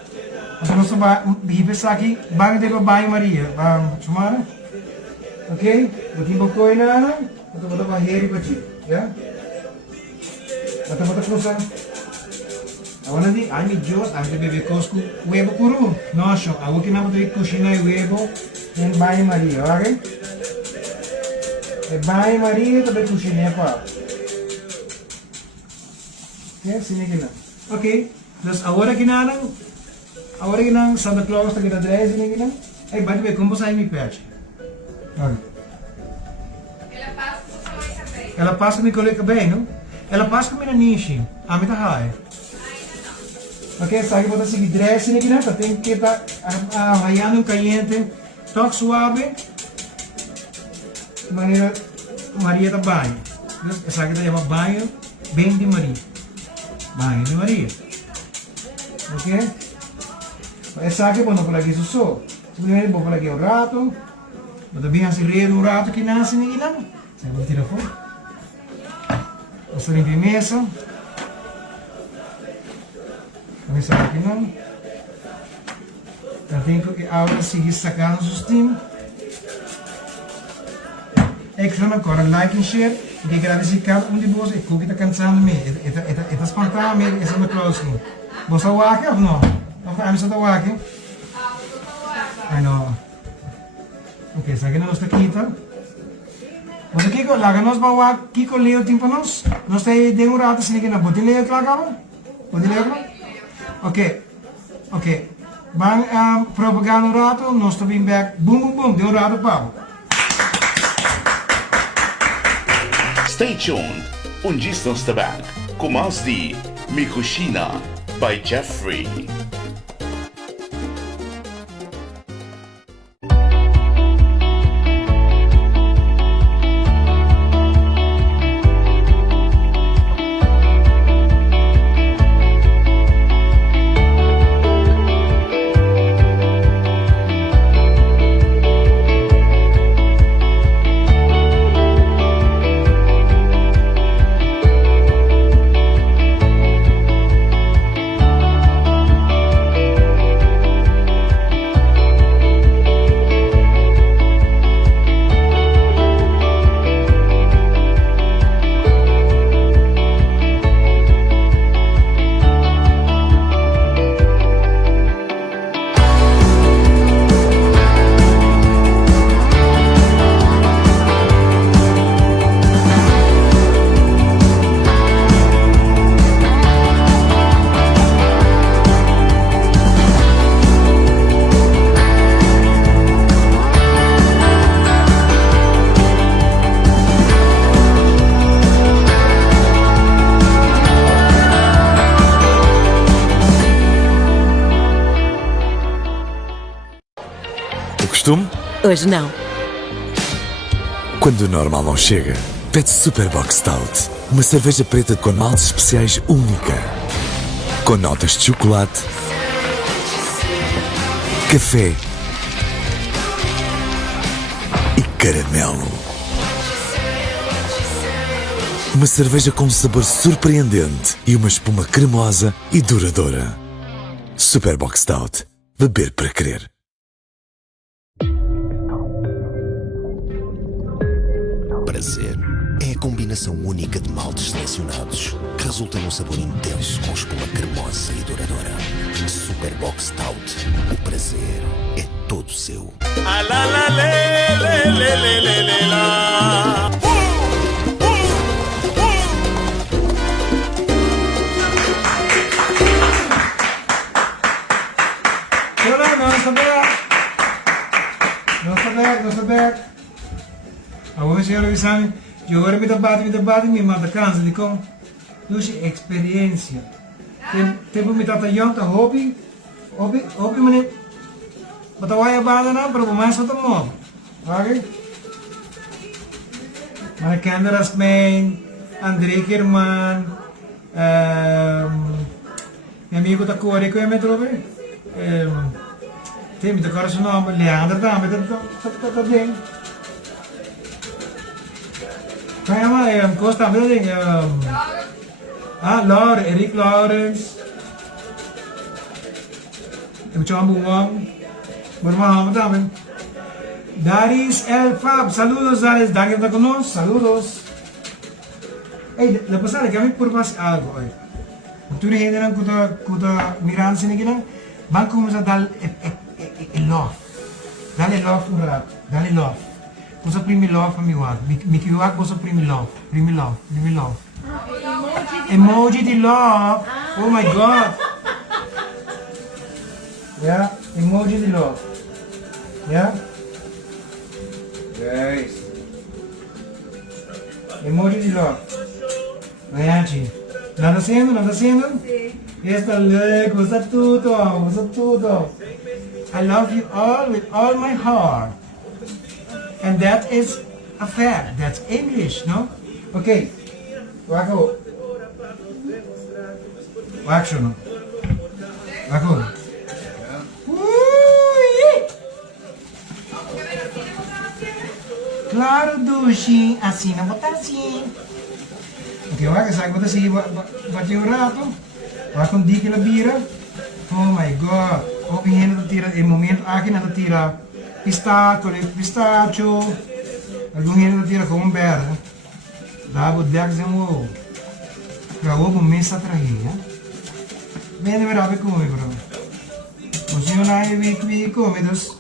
Então nós vamos aqui, banho de banho-maria. Vamos chamar? Ok? Vou tirar coisa, não? Então vou dar heri para ti, já? Então vou dar agora di, ami Diyos, ami bebe cosco, huevo cru. Nosso, agora que nós vamos cozinhar o huevo em banho-maria, ok? E banho-maria também cozinhar para. Ok, sini que não. Ok, então agora que não, Santa Claus está aqui na dress, sini que não. Aí vai ver como sai me pede. Ok. Ela passa me colega bem, não? Ela passa com minha niche, a minha high. Ok, sabe botar seguir dress aqui, né? Tem que estar arranhando um caliente, toque suave, de maneira Maria da banho. Essa aqui chama banho bem de Maria. Banho de Maria. Ok? Essa aqui, bueno, por aqui só. Primeiro vou por aqui o rato, Mas bem assim redo rato que nasce ninguém não. Você vai tirar fora. Você limpa a mesa. Começar aqui não. Eu tenho que agora seguir sacando os steam. Ik ga agora like e share. Ik ga agradecer cada de vocês. Ik hoop que está cansando me. Está espantando me. Essa é a closing. Você está wakker ou não? Of I'm está wakker? I know. Ok, sa akin na está kita. Você Kiko, laga nós para wak Kiko leo tempo nós. Nós tem de um rato assim que na bote leo claro. Bote leo. Ok. Ok. Bang propaganda rato, nós tá bem back. Boom boom boom, de um rato para. Stay tuned. Unjistons Tabak. Kumas di Mikushina by Jeffrey. Costume? Hoje não. Quando o normal não chega, pede Superbox Stout. Uma cerveja preta com maltes especiais única. Com notas de chocolate, café e caramelo. Uma cerveja com um sabor surpreendente e uma espuma cremosa e duradoura. Superbox Stout. Beber para crer. Prazer é a combinação única de maltes selecionados que resulta num sabor intenso com espuma cremosa e duradoura. Superbox Stout. O prazer é todo seu. Ah, la, la, le, le, le, le, le, la. Hola, no está back. No está back, no está back. Agora senhor Visami, eu agora me debate, me manda cansa de como dus experiência. Tempo me tata jonta hobby, mane. Bata waya bada na, pero mais só tomo. Ok? Mana Candelas Main, André German, meu amigo da Cori que eu me trouxe. Tem me tocar seu nome, Leandro também, tá bem. Kaya Costa Building, Eric Lawrence, Chombu Wong, Burma também. Daris El Fab, saludos Daris, Daniel está conosco, saludos. Hey, la pasada que a mí por más algo, tú le generan kuda mirando sin que van como a dar el love, dale love un rato, dale love. Você prime love para mim, me que você prime love. Emoji de love. Oh my God. Yeah, emoji de love. Yeah. Guys. Emoji de love. Ragazzi, nada haciendo? Está leco, está tudo. I love you all with all my heart. And that is a fact. That's English, no? Okay. Wako. Action. Wako. Claro, Dushi, assim não botar assim. Ok, olha, sabe que botar assim, bate o rato. Olha com dica na bira. Oh my god. O pinhendo de tira, em momento aqui na tira pistacho. Algum hino de tira com berra. Dá o deck de um para o mesa traía. Bem de verdade come, bro. O senhor aí vi come dos.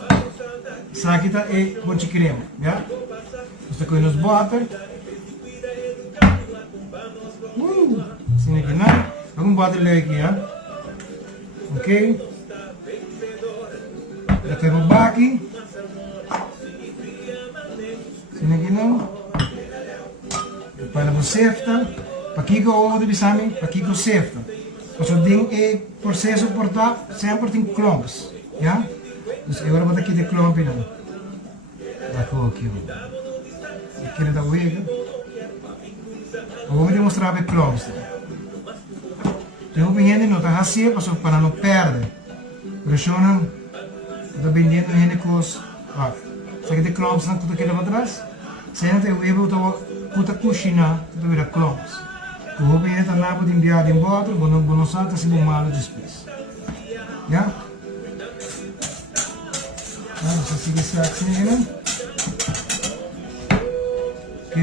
Sakita e bunch crema, ya? Basta ko nos butter. Sini kina. Ang butter lagi ya. Okay. Dapat magbaki. Sini kina. Para mo sefta. Pakiko o de bisami, pakiko sefta. Kaso ding e processo porta sempre tem clumps, ya? Dus agora vou aqui de klomp na. Ako aqui. Aqui da wega. Vou mostrar para klomps. Eu venho não tá assim, para não perder. Pressiona. Tá vendendo gente cos. Ah, sabe de klomps não tudo aqui lá atrás? Senta eu vou puta cozinha, tudo vira klomps. Vou venho tá lá para enviar embora, bono santa se malo depois. Ya? Vamos seguir essa assim, ok.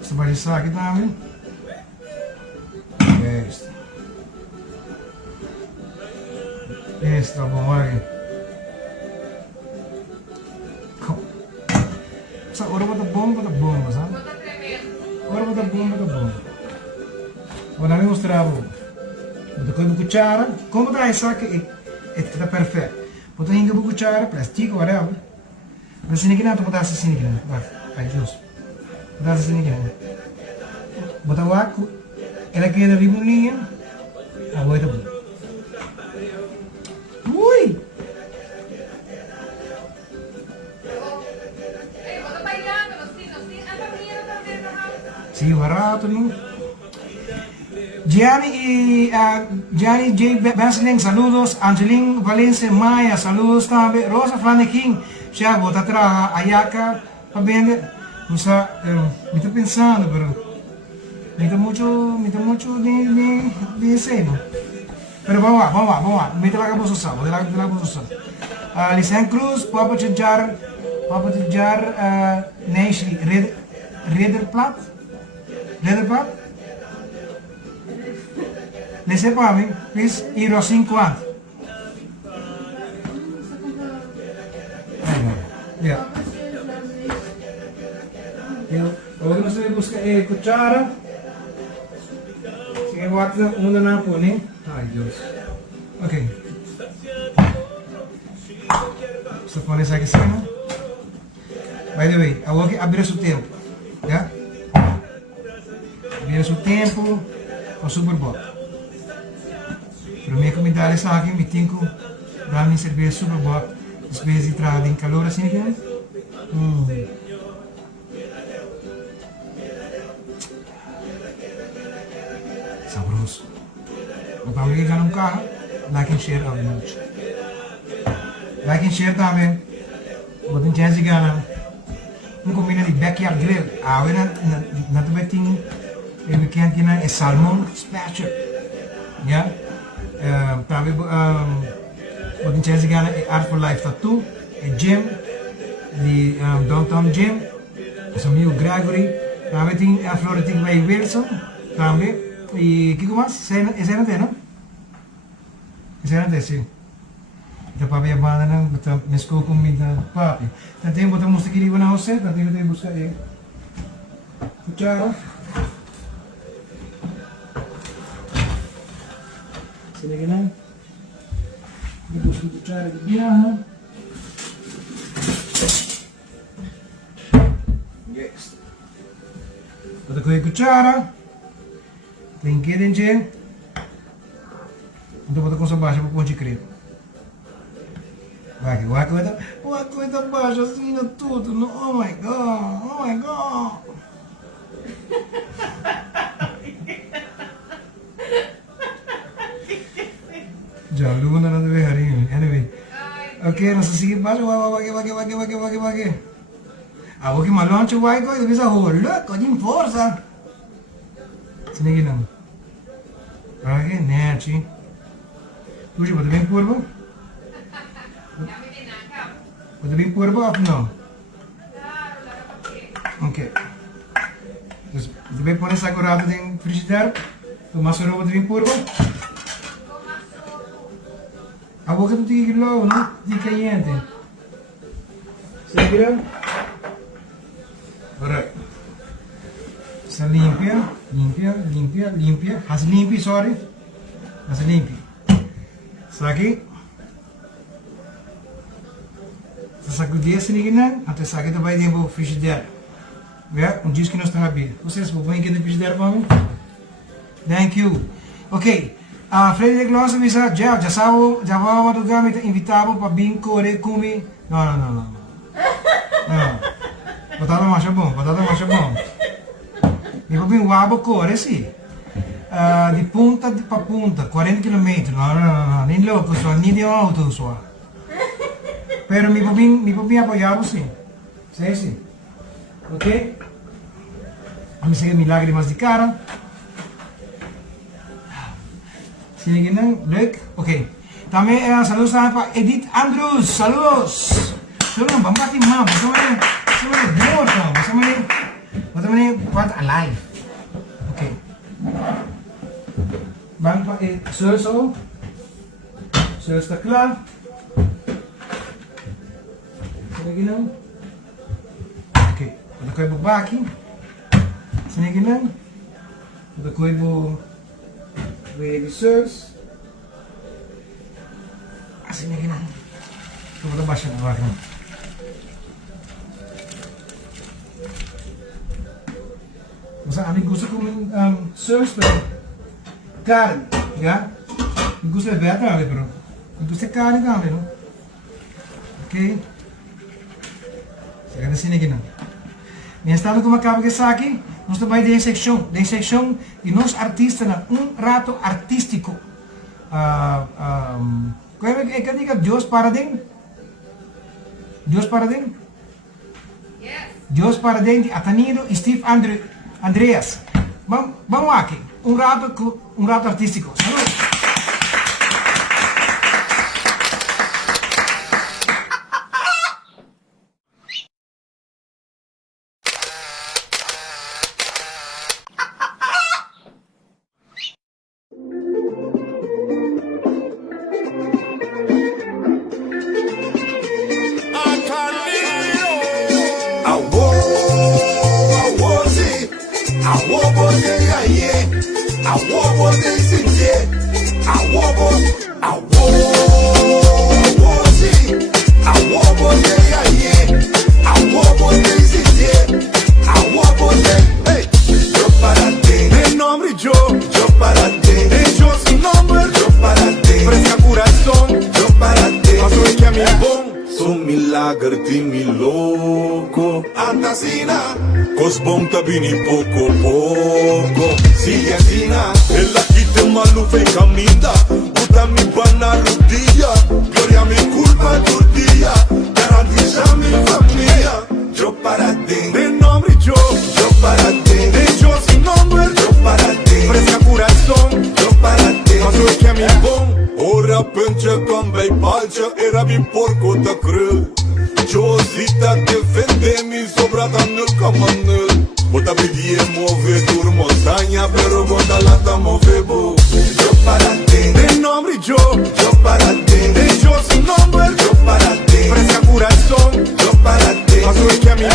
Essa vai estar aqui também. Este tá bom, olha. Essa hora bota bomba, sabe? Bota tremendo. Hora bota bomba. Agora me mostrava. Bota com cuchara. Como dá essa aqui? Está perfeito. Bota hinga bu cuchara, plástico, whatever. Mas sini kina tu botar sini kina. Vai, justo. Botar sini kina. Bota o arco. Ela queda ribulinha. A boita bu. Ui! Bota bailando, los tiros, anda viendo también la house. Sim, barato, não? Gianni J. Basling, saludos. Angeline Valencia Maya, saludos también. Rosa Flanequim, já vou atrás, Ayaka, para vender. Me está pensando, pero me está mucho de cena. Pero vamos lá. Me la acabo de usar. Lisan Cruz, Papa Tjar, Nashli, Rederplat? Lese para mim, please, euro 50. Yeah. Agora você busca cuchara. Sige, waktu muna na po ni. Ay, Diyos. Okay. Gusto po rin sa kisina. By the way, huwag abrir su tempo. Yeah? Abrir su tempo o super bot. Pero may komentaryo sa akin, bitin ko daming cerveja super bot. As vezes entrada em calor assim, né? Sabroso. Vamos ligar num carro, like and share ao minuto. Like and share também. Botem chance de ganhar. Combina de backyard grill. Na também tem weekend que é salmon special. Yeah? Também botem chance de ganhar é Art for Life Tattoo, é gym, de Downtown Gym, nosso amigo Gregory. Também tem a Floretic by Wilson, também. E o que mais? Esse era até, não? Esse era até, sim. Então, papi, a banda, não? Me escolho comida, papi. Então, tem que botar música aqui na você, então tem que buscar aí. Cuchara. Sini que não? Buscar cuchara de viaja. Yes. Bota com a cuchara. Tem que encher. Então bota com essa baixa para pôr de creme. Vai, o coisa baixa assim tudo. No, oh my god. Já, luego não deve harinho. Anyway. Ok, nós seguimos baixo. Vai. Ako que malonche vai ko, eu bisa holo, ko din força. Sini não. Aqui, nete. Tu já pode bem purbo? Pode bem purbo ou não? Ok. Terus, pode bem pôr essa agorada em frigideira? Tu masuro pode bem purbo? Ako que tu tigilo, não? Di caliente. Sini Alright. Sa limpia. Has limpi, sorry. Has limpi. Sa aqui. Sa sacudir sini gina, até sa aqui também tem o frigideira. Vê? Diz que nós estamos aqui. Vocês vão aqui no frigideira para mim? Thank you. Ok. Freddy de Glosa me disse, já vou a lugar, me invitava para vir comer comigo. Não. Batata masha bom. Mi proprio un wabo corre, sì. Di punta a punta, 40 km. No, nem louco, só nem de auto, só. Pero mi proprio apoiavo, sì. Sì. Ok? Mi seguem mi lágrimas de cara. Sini leuk. Ok. Também saludos para Edith Andrews. Saludos. Saludos, bambati mam. Bagaimana buat alive. Oke. Bang pakai so. Sudah kelar. Lagi nang. Oke. Ada kue berbaki. Sini gini. Ada kue bu. Baby sauce. Sini gini. Coba bahasa apa? Masa a mim gusta comer sauce, pero carne, ya? Me gusta de verdad, pero me gusta carne também, não? Ok? Chega sini aqui, não? Me estava como acaba que está aqui, nós também tem secção de nós artistas, rato artístico. Como é que diga Deus Paradem? Deus Paradem? Yes. Deus Paradem de Atanino e Steve Andreas. Vamos aqui. Um rato artístico. Saludos. Lagartimi louco Antasina Cos bom tabini poco Sigue asina El aquí te malu fe caminda Uta mi pana rodilla Gloria mi culpa tortilla Garantiza mi familia Yo para ti De nombre yo para ti De yo sin nombre Yo para ti Fresca corazón Yo para ti Paso que a mi bom Ora pânce cam bei palce Era mi porco ta crâl Josita defende-me sobrada nel camanel Bota pedir move tur montanha Pero bota lata move bo Yo para ti De nombre yo para ti De yo sin nombre Yo para ti Fresca corazón Yo para ti Paso que a mi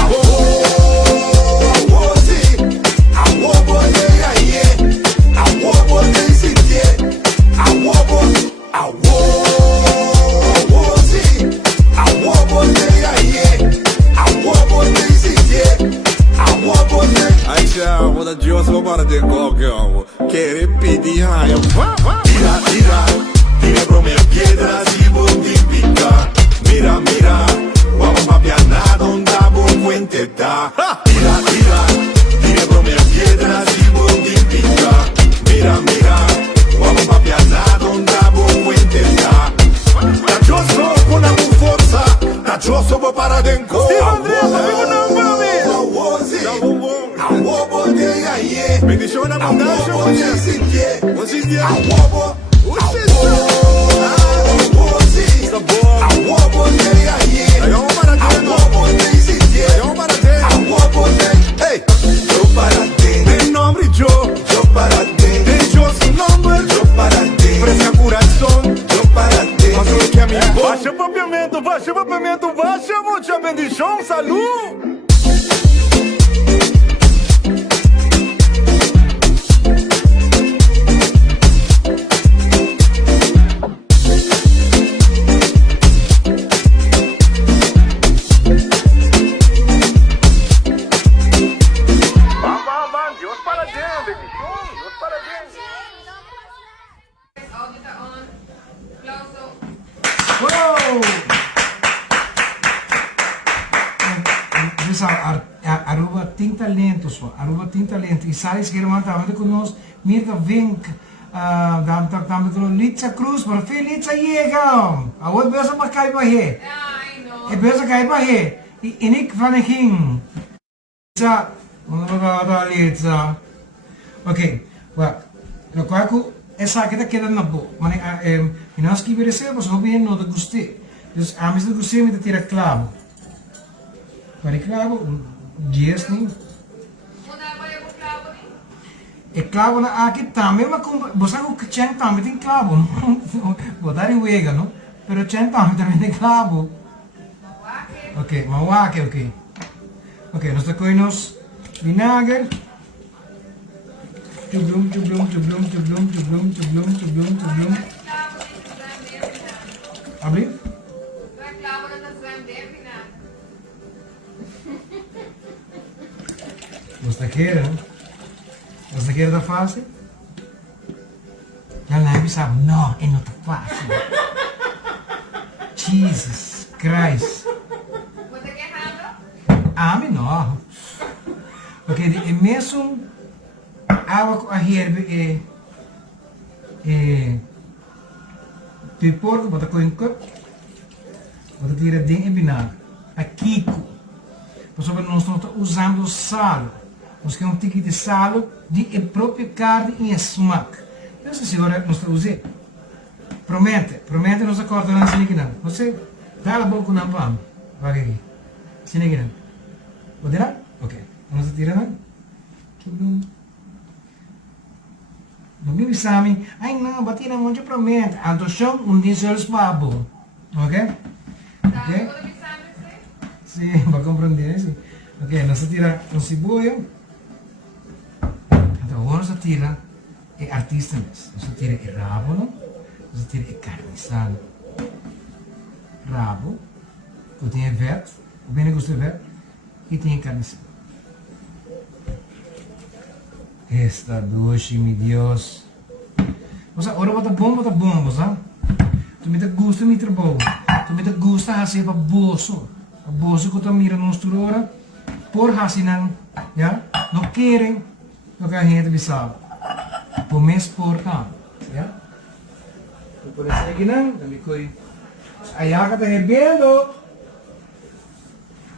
da Dios vou para de qualquer querer pedir raio Tira pro minha piedra se vou te picar movimento baixa, mucha bendição, salud! Dios parabéns, bendição, Dios parabéns. Auditor on. Close up. Wow! Pessoal, Aruba tem talento só. Aruba tem talento. E sabes que irmã estava conosco, Mirka Vink, estava com Litsa Cruz, para Felitsa Jäger. A outra pessoa para cair para here. I know. E pessoa cair para here. E Nick Van King. Litsa, Litsa. Ok, well, lo qual essa aqui queda na boa. Mas nós que merecemos, mas não bem não gostei. Dus a mim não gostei me tirar clavo. Para clavo, dias nem. Muna ba yung clavo ni? E clavo na aqui também, mas com você com que chen também tem clavo. Botar em wega, não? Pero chen também tem clavo. Mawake. Ok, mawake, ok. Ok, nós temos vinagre. Tublum, tublum, tublum, tublum, tublum, tublum, tublum, tublum. Clavo ni sa Zambia pina. Abri? Clavo na sa Zambia pina. Você quer, né? Você quer da fácil? Já não é sabe, não, é não tá fácil. Jesus Christ. Você quer Ah, me não. Porque é mesmo água com a herbe de porco, bota com cup, bota tira dentro e vinagre. A Kiko. Mas nós não estamos usando sal. Nós queremos um tique de sal de a própria carne e a smack. Não sei se agora nós estamos usando. Promete nós acordamos assim aqui não. Você dá a boca na pão. Vai aqui. Assim aqui não. Pode lá? Ok. Vamos tirar não? Não me exame. Ai não, bati na mão de promete. Anto chão dia só os babo. Ok? Ok? Sim, para compreender, sim. Ok, nós tira um cebola. Então, agora nós tira é artista mesmo. Nós tira é rabo, não? Nós tira é carne assada. Rabo, que tem verde, o bem gosto de verde, e tem carne assada. Esta doce, meu Deus. Você, agora bota bom, você. Tu me dá gosto, me trabalho. Tu me dá gosto, assim, para bolso. A bolsa que tu mira nos turora, por assim não, já? Não querem, não quer gente bisal. Por mês por cá, já? Por isso aqui não, também coi. Aí a cara tá rebendo.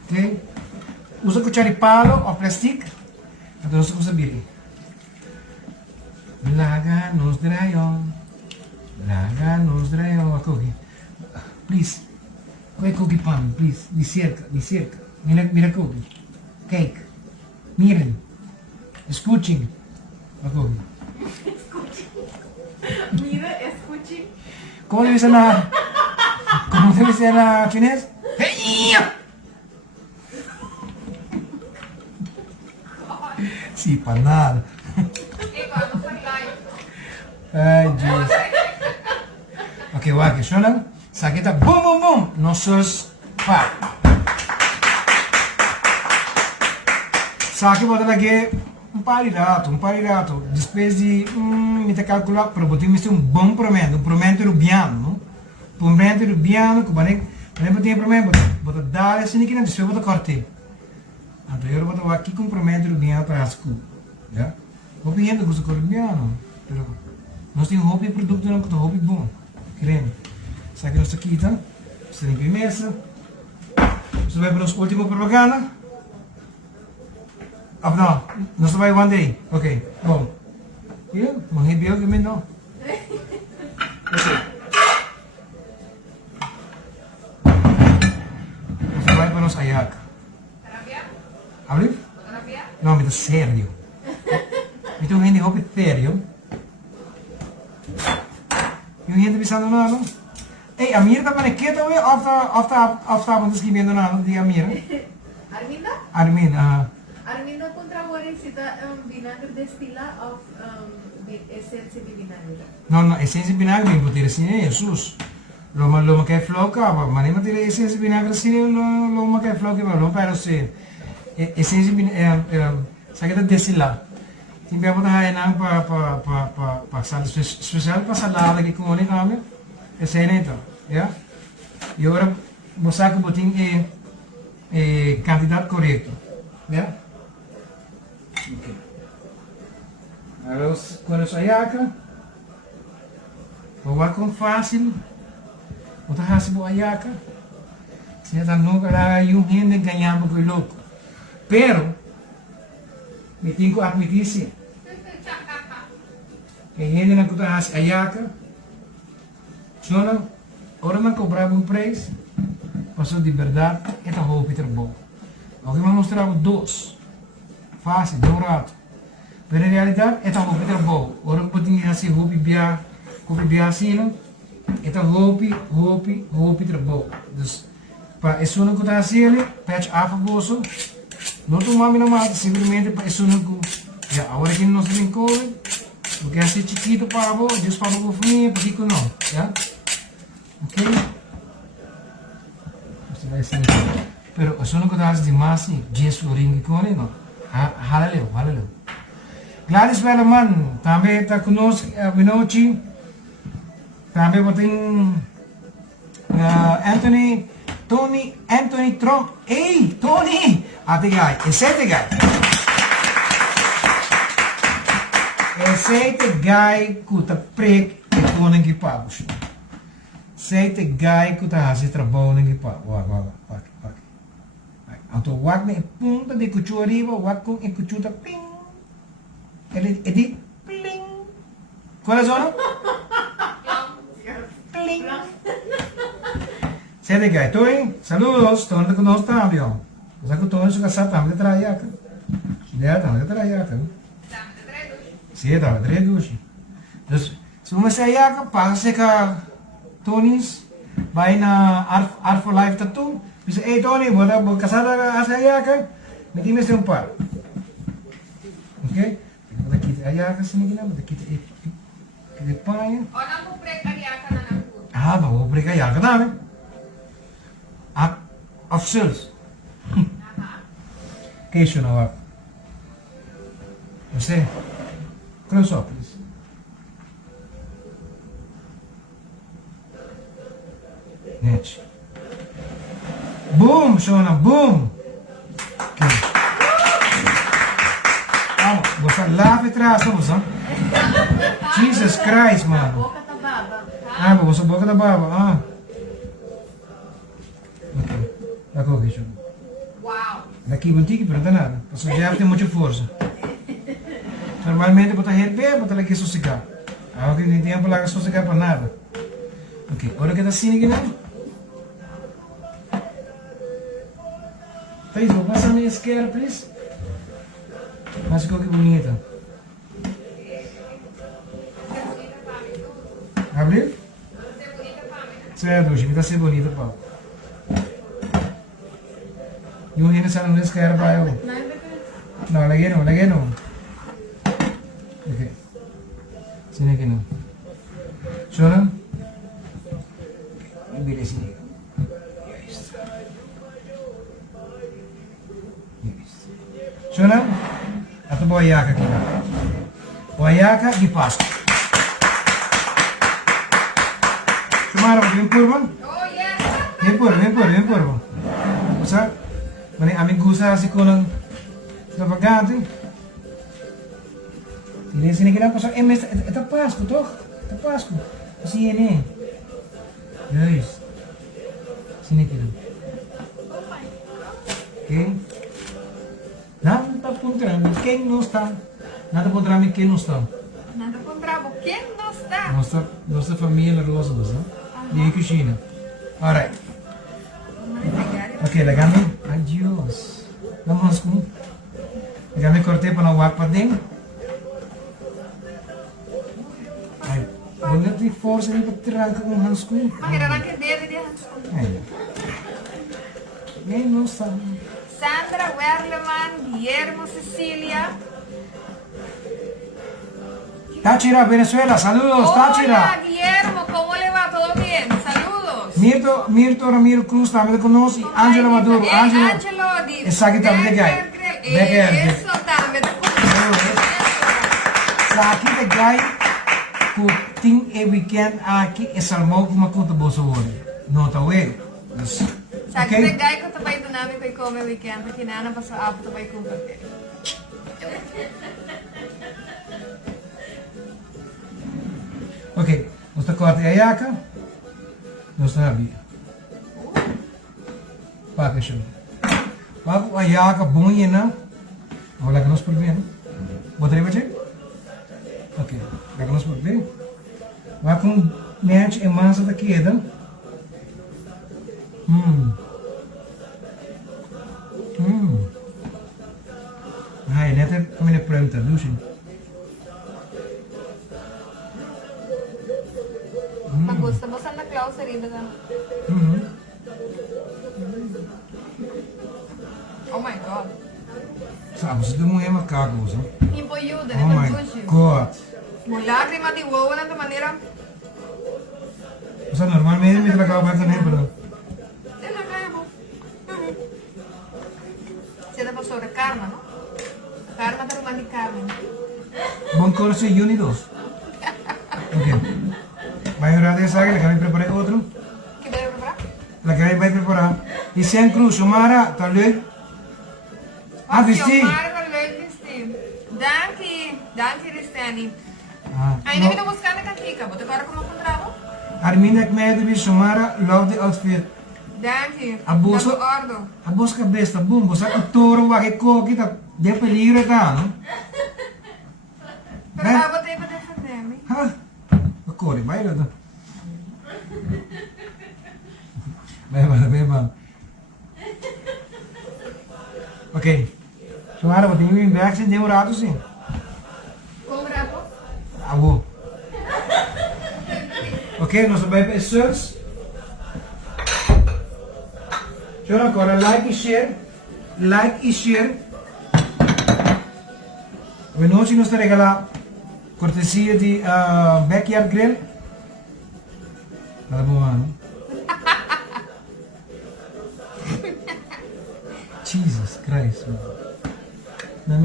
Ok? Usa cuchara de palo ou plástico. Então nós vamos abrir. Laga nos drayon. Laga nos drayon. Aqui. Please. Qual cookie pan, please? De cerca. Mira cookie. Cake. Miren. Escuchen. Cookie. Mira, escuche. ¿Cómo le dicen a chinés? ¡Hey! Sí, para nada. Ikaw, ano sa live? Ay, Dios. Ok, guarda, suena. Saqueta, boom, boom, boom. Nossos, pá. Saque, bota aqui um parirato. Depois de, me te calcular, para botar um bom promento rubiano, não? Promento rubiano, que vai botar promento, bota dar assim que não, depois bota corte. Então eu vou botar aqui com promento rubiano para as coisas, já? Vou pedindo que você rubiano, pero nós temos hobby produto não, que é hobby bom, creme. Saque nossa quita, você limpa a mesa, você vai para o último propaganda. Ah, não, nós vai one day, ok, bom. Yun, manghibiyog kami no. Okay. Nós vai para nós ayak. Terapia? Habli? Terapia? Não, mas sério. Então hindi hobby sério. Yung hindi bisano na, no? Hey, Amir tá manequeta ou tá escrevendo nada de Amir? Arminda? Armin, Arminda contra Borisita vinagre destila of essência de vinagre. não, essência de vinagre, bem, botar assim, Jesus. Loma que é floca, mas nem botar essência de vinagre assim, loma que é floca, mas não para ser. Essência de vinagre, sabe que destilar. Tem que botar aí não para salada, especial para salada que com ele também. Esse aí então, yeah? E agora, você que botem quantidade correta, yeah? Ok. Agora, quando eu ayaca, vou com fácil, vou fazer a ayaca, se eu não quero gente ganhar com o louco. Pero, me tenho que admitir sim. Que gente não quer fazer ayaca, senão, ora não cobrava preço, passou de verdade, é a roupa que é bom. Alguém me mostrava dois, fácil, dourado. Mas na realidade, é a roupa que é bom. Ora que pode fazer roupa bia assim, não? É a roupa que é bom. Dus, para isso não está assim, patch af bolso, não tomar minha mão, simplesmente para isso não que, agora que nós temos Covid, porque é assim chiquito para vou, Deus para vou fumir, porque que não, já? Ok? Você vai ser, pero isso não que está demais, 10 florinhos com ele, não? Halleluja. Gladys Wellerman, também está conosco, Vinochi, também tem Anthony Trump. Ei, Tony! Atigai, esse guy que está preto e koning que paga. Esse guy que está fazendo trabalho que paga. Wak. Então, wak na punta de cuchu arriba, wak com e cuchu da ping. Ele di pling. Qual é a zona? Pling. Esse guy, Tony, saludos, Tony está conosco também. Mas que Tony suka sa também traia kan. Dia também traia kan. Sim, tá, tredushi. Dus, se você ayaca, passa que Tony's vai na Art for Life Tattoo. Bisa, hey Tony, vou casar asa ayaca, me times um par. Ok? Vou daqui ayaca sini gina, vou daqui de panha. O na mo break ariaka na nang food. Ah, vou break ayaca na, né? Of sales. Que isso não é? Você? Close up, please. Net. Boom, Shona, boom. Okay. Vamos, você lava e traz, vamos, hein? Jesus Christ, mano. Boca tá baba. Ah, você boca da baba, ah. Ok. Daqui aqui, Shona. Wow. Daqui, não tem nada. Você já tem muita força. Normalmente botar herbe, botar aqui sossegar. Agora não tem tempo lá sossegar para nada. Ok, agora que está assim aqui, né? Thaís, vou passar minha esquerda, please. Mas ficou que bonita. Abriu? Certo, hoje vai ser bonita, pá. E o Rino sa não esquerda para eu. Não, lagi não. Ok. Sini aqui não. Shona? Bili sini. Shona? Atau bawa ayaca aqui. Bawa ayaca di Páscoa. Sumara, vem por, mano? Oh yeah. Vem por, mano. Masa? Mani amin gusa si kunang extravagante. Ini sini kita pasang MS, itu Páscoa toh, itu Páscoa. Sini, guys, sini kita. Okay. Nada contra mim, quem não está? Nada contra mim, quem não está? Nada contra mo. Quem não está? Nossa família rosa, né? De Cucina. Alright. Okay, lagami. Adios. Vamos com. Lagami corte para não wak pa ding. Ay, bunot. tem força nem para trancar com handscoen. Mag je er dan dele die handschoen? Nem não sabe. Sandra Werleman, Guillermo Cecilia. Táchira, Venezuela, saludos, Hola Táchira. Guillermo, ¿cómo le va? ¿Todo bien? Saludos. Mirto Ramiro Cruz também conosco. Angela Maduro, Angela. Angelo di Essa aqui também é gay. Eso también. Sa aqui é gay. Que tem e weekend aqui é salmão com uma conta bolsa hoje. Não tá ué. Sa akin na guy ko tabay doon namin kay Come Weekend. Kinana pa sa apo tabay kong pagkain. Ok, nós corta a yaca. Nós tá ali. Paga show. Paga a yaca bom e não. Olha que nós por bem. Botarei para ti? Ok, lá que nós por bem. Vai com mente e massa da queda. Ai, net heb ik mijn pruim te douchen. Magusta mo sa naklaw sa rida ka. Oh my God. Sabe, se doe helemaal kakels, hè? Impoyuda, Oh my God. Mo lágrima di wow na manera. O sea, normalmente me la acabo de tener, pero... Siya na pa sobre karma, no? Karma pero mani Carmen. Bom curso Uni 2. Ok. Vai orar dessa área, que vai preparar outro. Que deve preparar? La que vai preparar. E sem cruz, Sumara, tá leuk? Ah, vesti. Marco, leuk vesti. Danke, Ristani. Ainda me no. tô buscando a cantica, vou tocar como contrato? Arminda que me de Sumara, love the outfit. Danke. Abuso. Ordo. A busca besta, bum, você o touro, o que coque, tá de peligro, tá, não? Pero eu botei pra defender-me. Ah, a cor, vai, Lada. Vai. Ok. Sumara, vou ter que ir back sem demorado, sim. Contrato? Ah, vou. Ok, nós vamos para shirts. Show agora, like e share. Hoje nós vamos regalar cortesia de Backyard Grill. Tá bom, não? Jesus Christ, mano. Não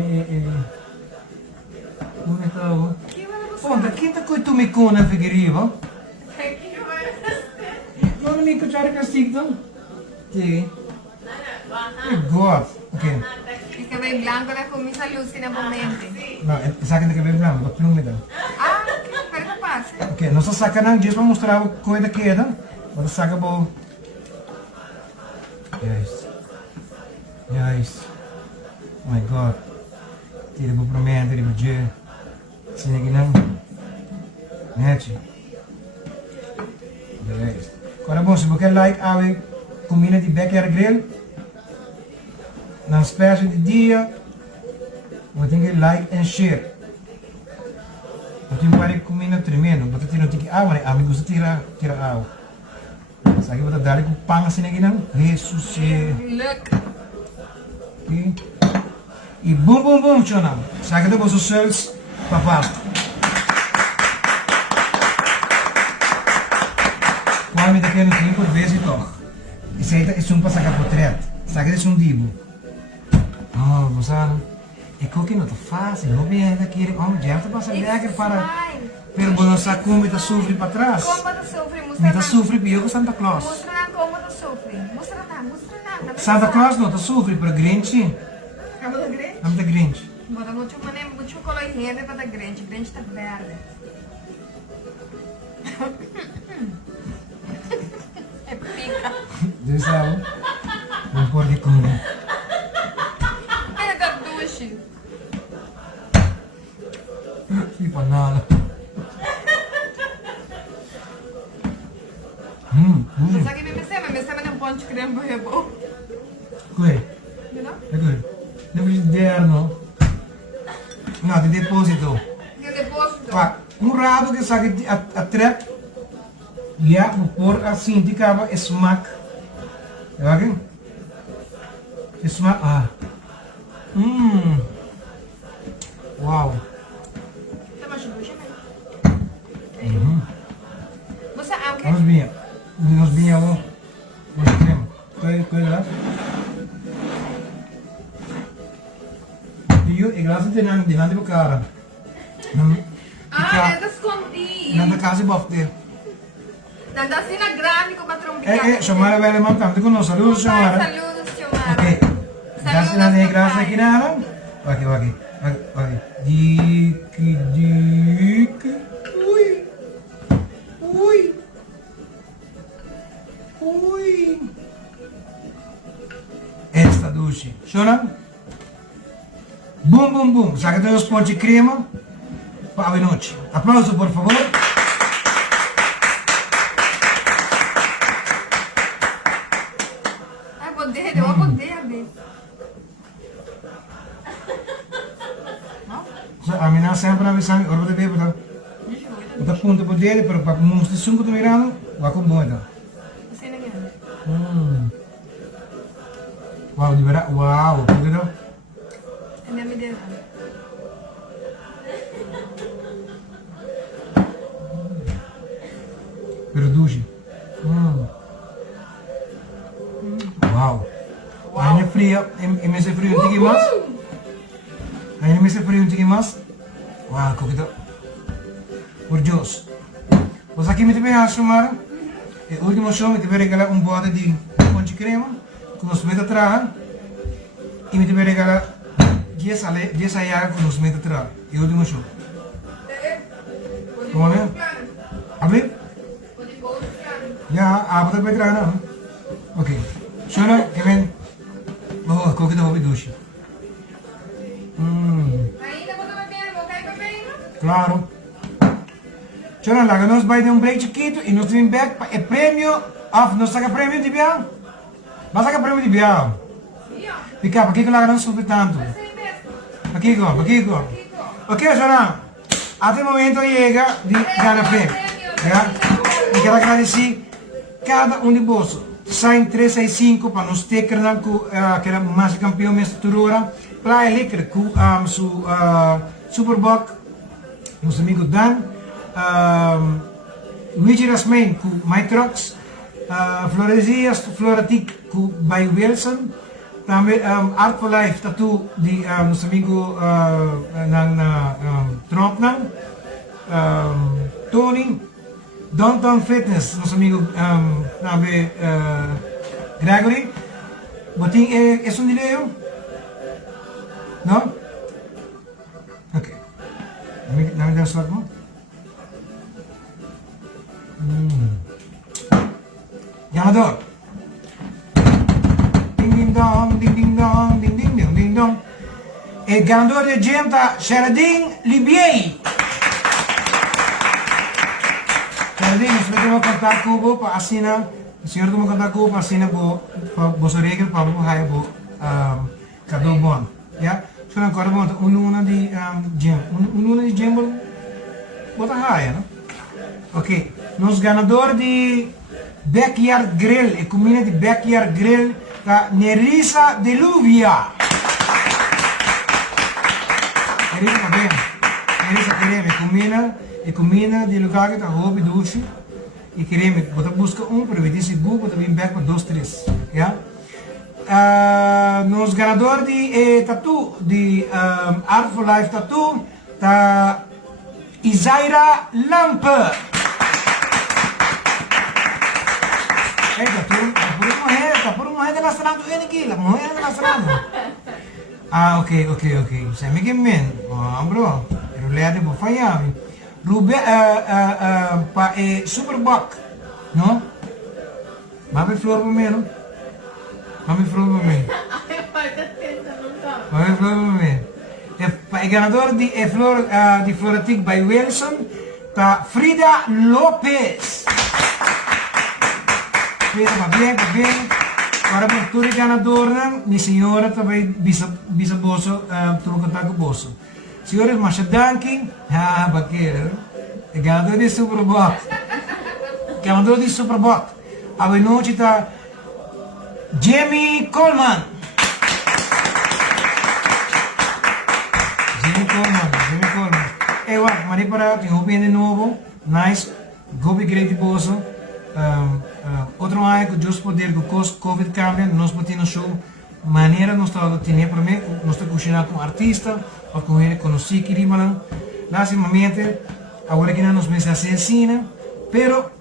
é tal. Ponta, quem tá com tu me cona figuriva? Não me cuchara castigo. Sim. God. Ok. El cabello blanco la camisa lucina momento. Não, saca de cabelo branco, da plume da. Ah, pero que passa? Ok, nós saca não, diz para mostrar a coisa que é, não? Mas saca bom. Yes. Oh my God. Tira para prometer, tira para dizer. Sim, aqui não. Nete. Yes. Agora bom, se você like a comida de Backyard Grill, na espécie de dia, você tem que like and share. Você tem que comida tremendo, você tem que água, né? Amigos, você tira água. Sabe que você dá com pão assim aqui não? Jesus. Look. E bum, chona. Sabe que você sells papá. Qual me daquele tempo por vez e toch. Isso aí é um para sacar portrait. Sabe que é um dibo. Oh, você não. É que não tá fácil, não vem daqui. Oh, já tá passando leque para. Pero bueno, sa como está sofre para trás. Como tá sofre, Me mostra está sofre pior que Santa Claus. Mostra na como tá sofre. Mostra na. Santa Claus não tá sofre, pero Grinch. Acabou da Grinch? Am da Grinch. Bota muito colorido para da Grinch. Grinch tá verde. É pica. Deus sabe. Não pode comer. É cartucho. Que panela. Só que me sema não pode creme porque é bom. Coi. Não? É coi. Não precisa de não. Não, de depósito. Que depósito? Pá. rado que sabe a trek. Ja, por assim de cava smaak. Ja, oké. Smaak, Wow. Tama siya, né? Você aunque Nos vinha o crema. Coisa lá. E eu graças de nada do cara. é das conti. Na casa de bofte. Nanda sila grande ko patrong Chamara vai levar tanto com nós. Saludos, Chamara. Saludos, Chamara. Ok. Graças a Deus, graças a Deus. Ok. Dique. Ui. Esta doce. Chora? Bum. Saca todos os pontos de crema. Para a noite. Aplauso, por favor. Eu poder ver. A minha sempre avisa, agora vou beber, tá ponto por dele, para mostrar sungo do mirando, vai com bom então. Você não quer? Wow, de verdade, wow, tudo. É minha medida. Produce. Wow. Ainda fria, e me se frio um tigre mais. Ainda me se frio um tigre mais. Wow, coqueto. Por Deus. Você aqui me teve a chamar. O último show me teve a regalar bote de pão de crema, com os metas atrás. E me teve a regalar 10 aiagas com os metas atrás. E o último show. Como é? Abrir? Ya, apa tu bergerak nak? Okey. Shona, Kevin. Oh, kau kita hobi dushi. Ainda vou beber, vou cair bebendo. Claro. Shona, lá nós vai ter break chiquito e nós vem back para o prêmio. Nós saca prêmio de bial. Mas saca prêmio de bial. Fica, para que lá nós sobe tanto? Aqui go. Ok, Shona. Até o momento chega de ganhar prêmio. Ya. E quero agradecer cada de bolso. Saem 365 para nos ter aquela massa campeão misturora. Praia lekker com su Superboc, nosso amigo Dan. Luigi Rasmain com My Trucks. Floresias Floratic com By Wilson. Também Art for Life Tattoo de nosso amigo Trompnan. Tony. Downtown Fitness, nosso amigo Gregory. Botin é um dinheiro? Não? Ok. Dá-me dar sorte, não? Ganador. Ding dong. E ganador de gente Sheradin Libiei. Nós vamos contar com o para assinar. O senhor vai contar com o para assinar o regel para o raio cada bom. Já? Só agora vamos uma de gem. Uma de gem bota raio, não? Ok. Nos ganador de Backyard Grill, a comida de Backyard Grill da Nerissa Deluvia. Nerissa bem. Nerissa queremos comida. E comida de lugar que está hobby doce e queremos busca para ver se Google também back para 2, 3, já? Nos ganador de tattoo de Art for Life Tattoo tá Isaira Lampa. Tá por uma rede lastrado aqui, la mulher lastrado. Ok. Você me quer bro. Eu leio de falhar. Rube pa Superboc, no? Mami flor para mim, não? Mami flor para mim. Mami flor para mim. O ganador de flor de Floratic by Wilson tá Frida Lopes. Frida, para bem. Agora por tudo ganador, minha senhora também bisa boso, tudo contar com boso. Senhores, mas danke, baqueiro. o ganador de Superbox. Ganador de Superbox. A noite está Jamie Coleman. Jamie Coleman. Ewa, mari para que hopi de novo. Nice. Gobi great boso. Outro ano que Deus poder que o Covid cambia, nós podemos show maneira nós estamos tendo para mim, nós estamos cozinhando com artista, ou com ele conheci que rimalam. Nascimento, agora que nós me se ensina, pero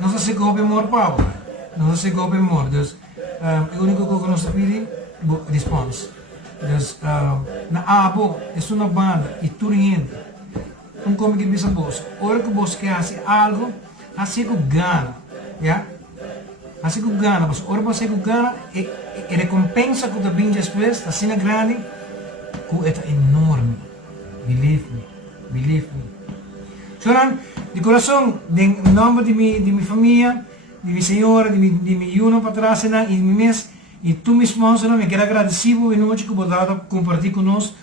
nós se gobe more power, nós se gobe more. Dus, o único que nós pedimos é response. Dus, na abo, é uma banda e tudo indo. Como que bisa vos, hora que vos quer fazer algo, assim que gana, já? Assim que gana, mas hora você que gana, e recompensa que tu vem depois, assim na grande, que é enorme. Believe me. Então, de coração, em nome de minha família, de minha senhora, de minha irmã para trás, e de mim mesmo, e tu mesmo, eu quero agradecer por noite que você dá compartilhar conosco,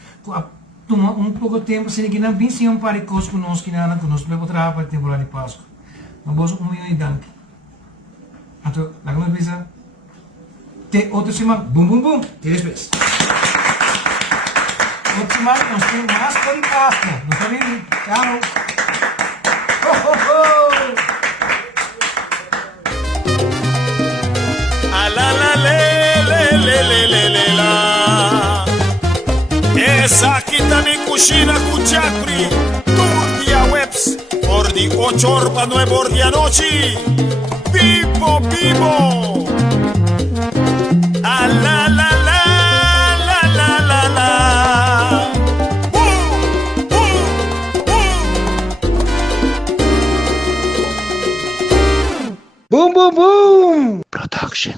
tomar pouco tempo, se que não vem um par de coisas conosco, que nós levamos para a temporada de Páscoa. Mas milhão de dank. Então, na como bisa, te outra semana, bum, te depois. Outra semana, nós temos mais para de Páscoa. Nós estamos vendo. Tchau. Esa kita ni kushina kuchakri Turdia webs For the 8 9 de noche Vivo A la la Boom, boom, boom! Production.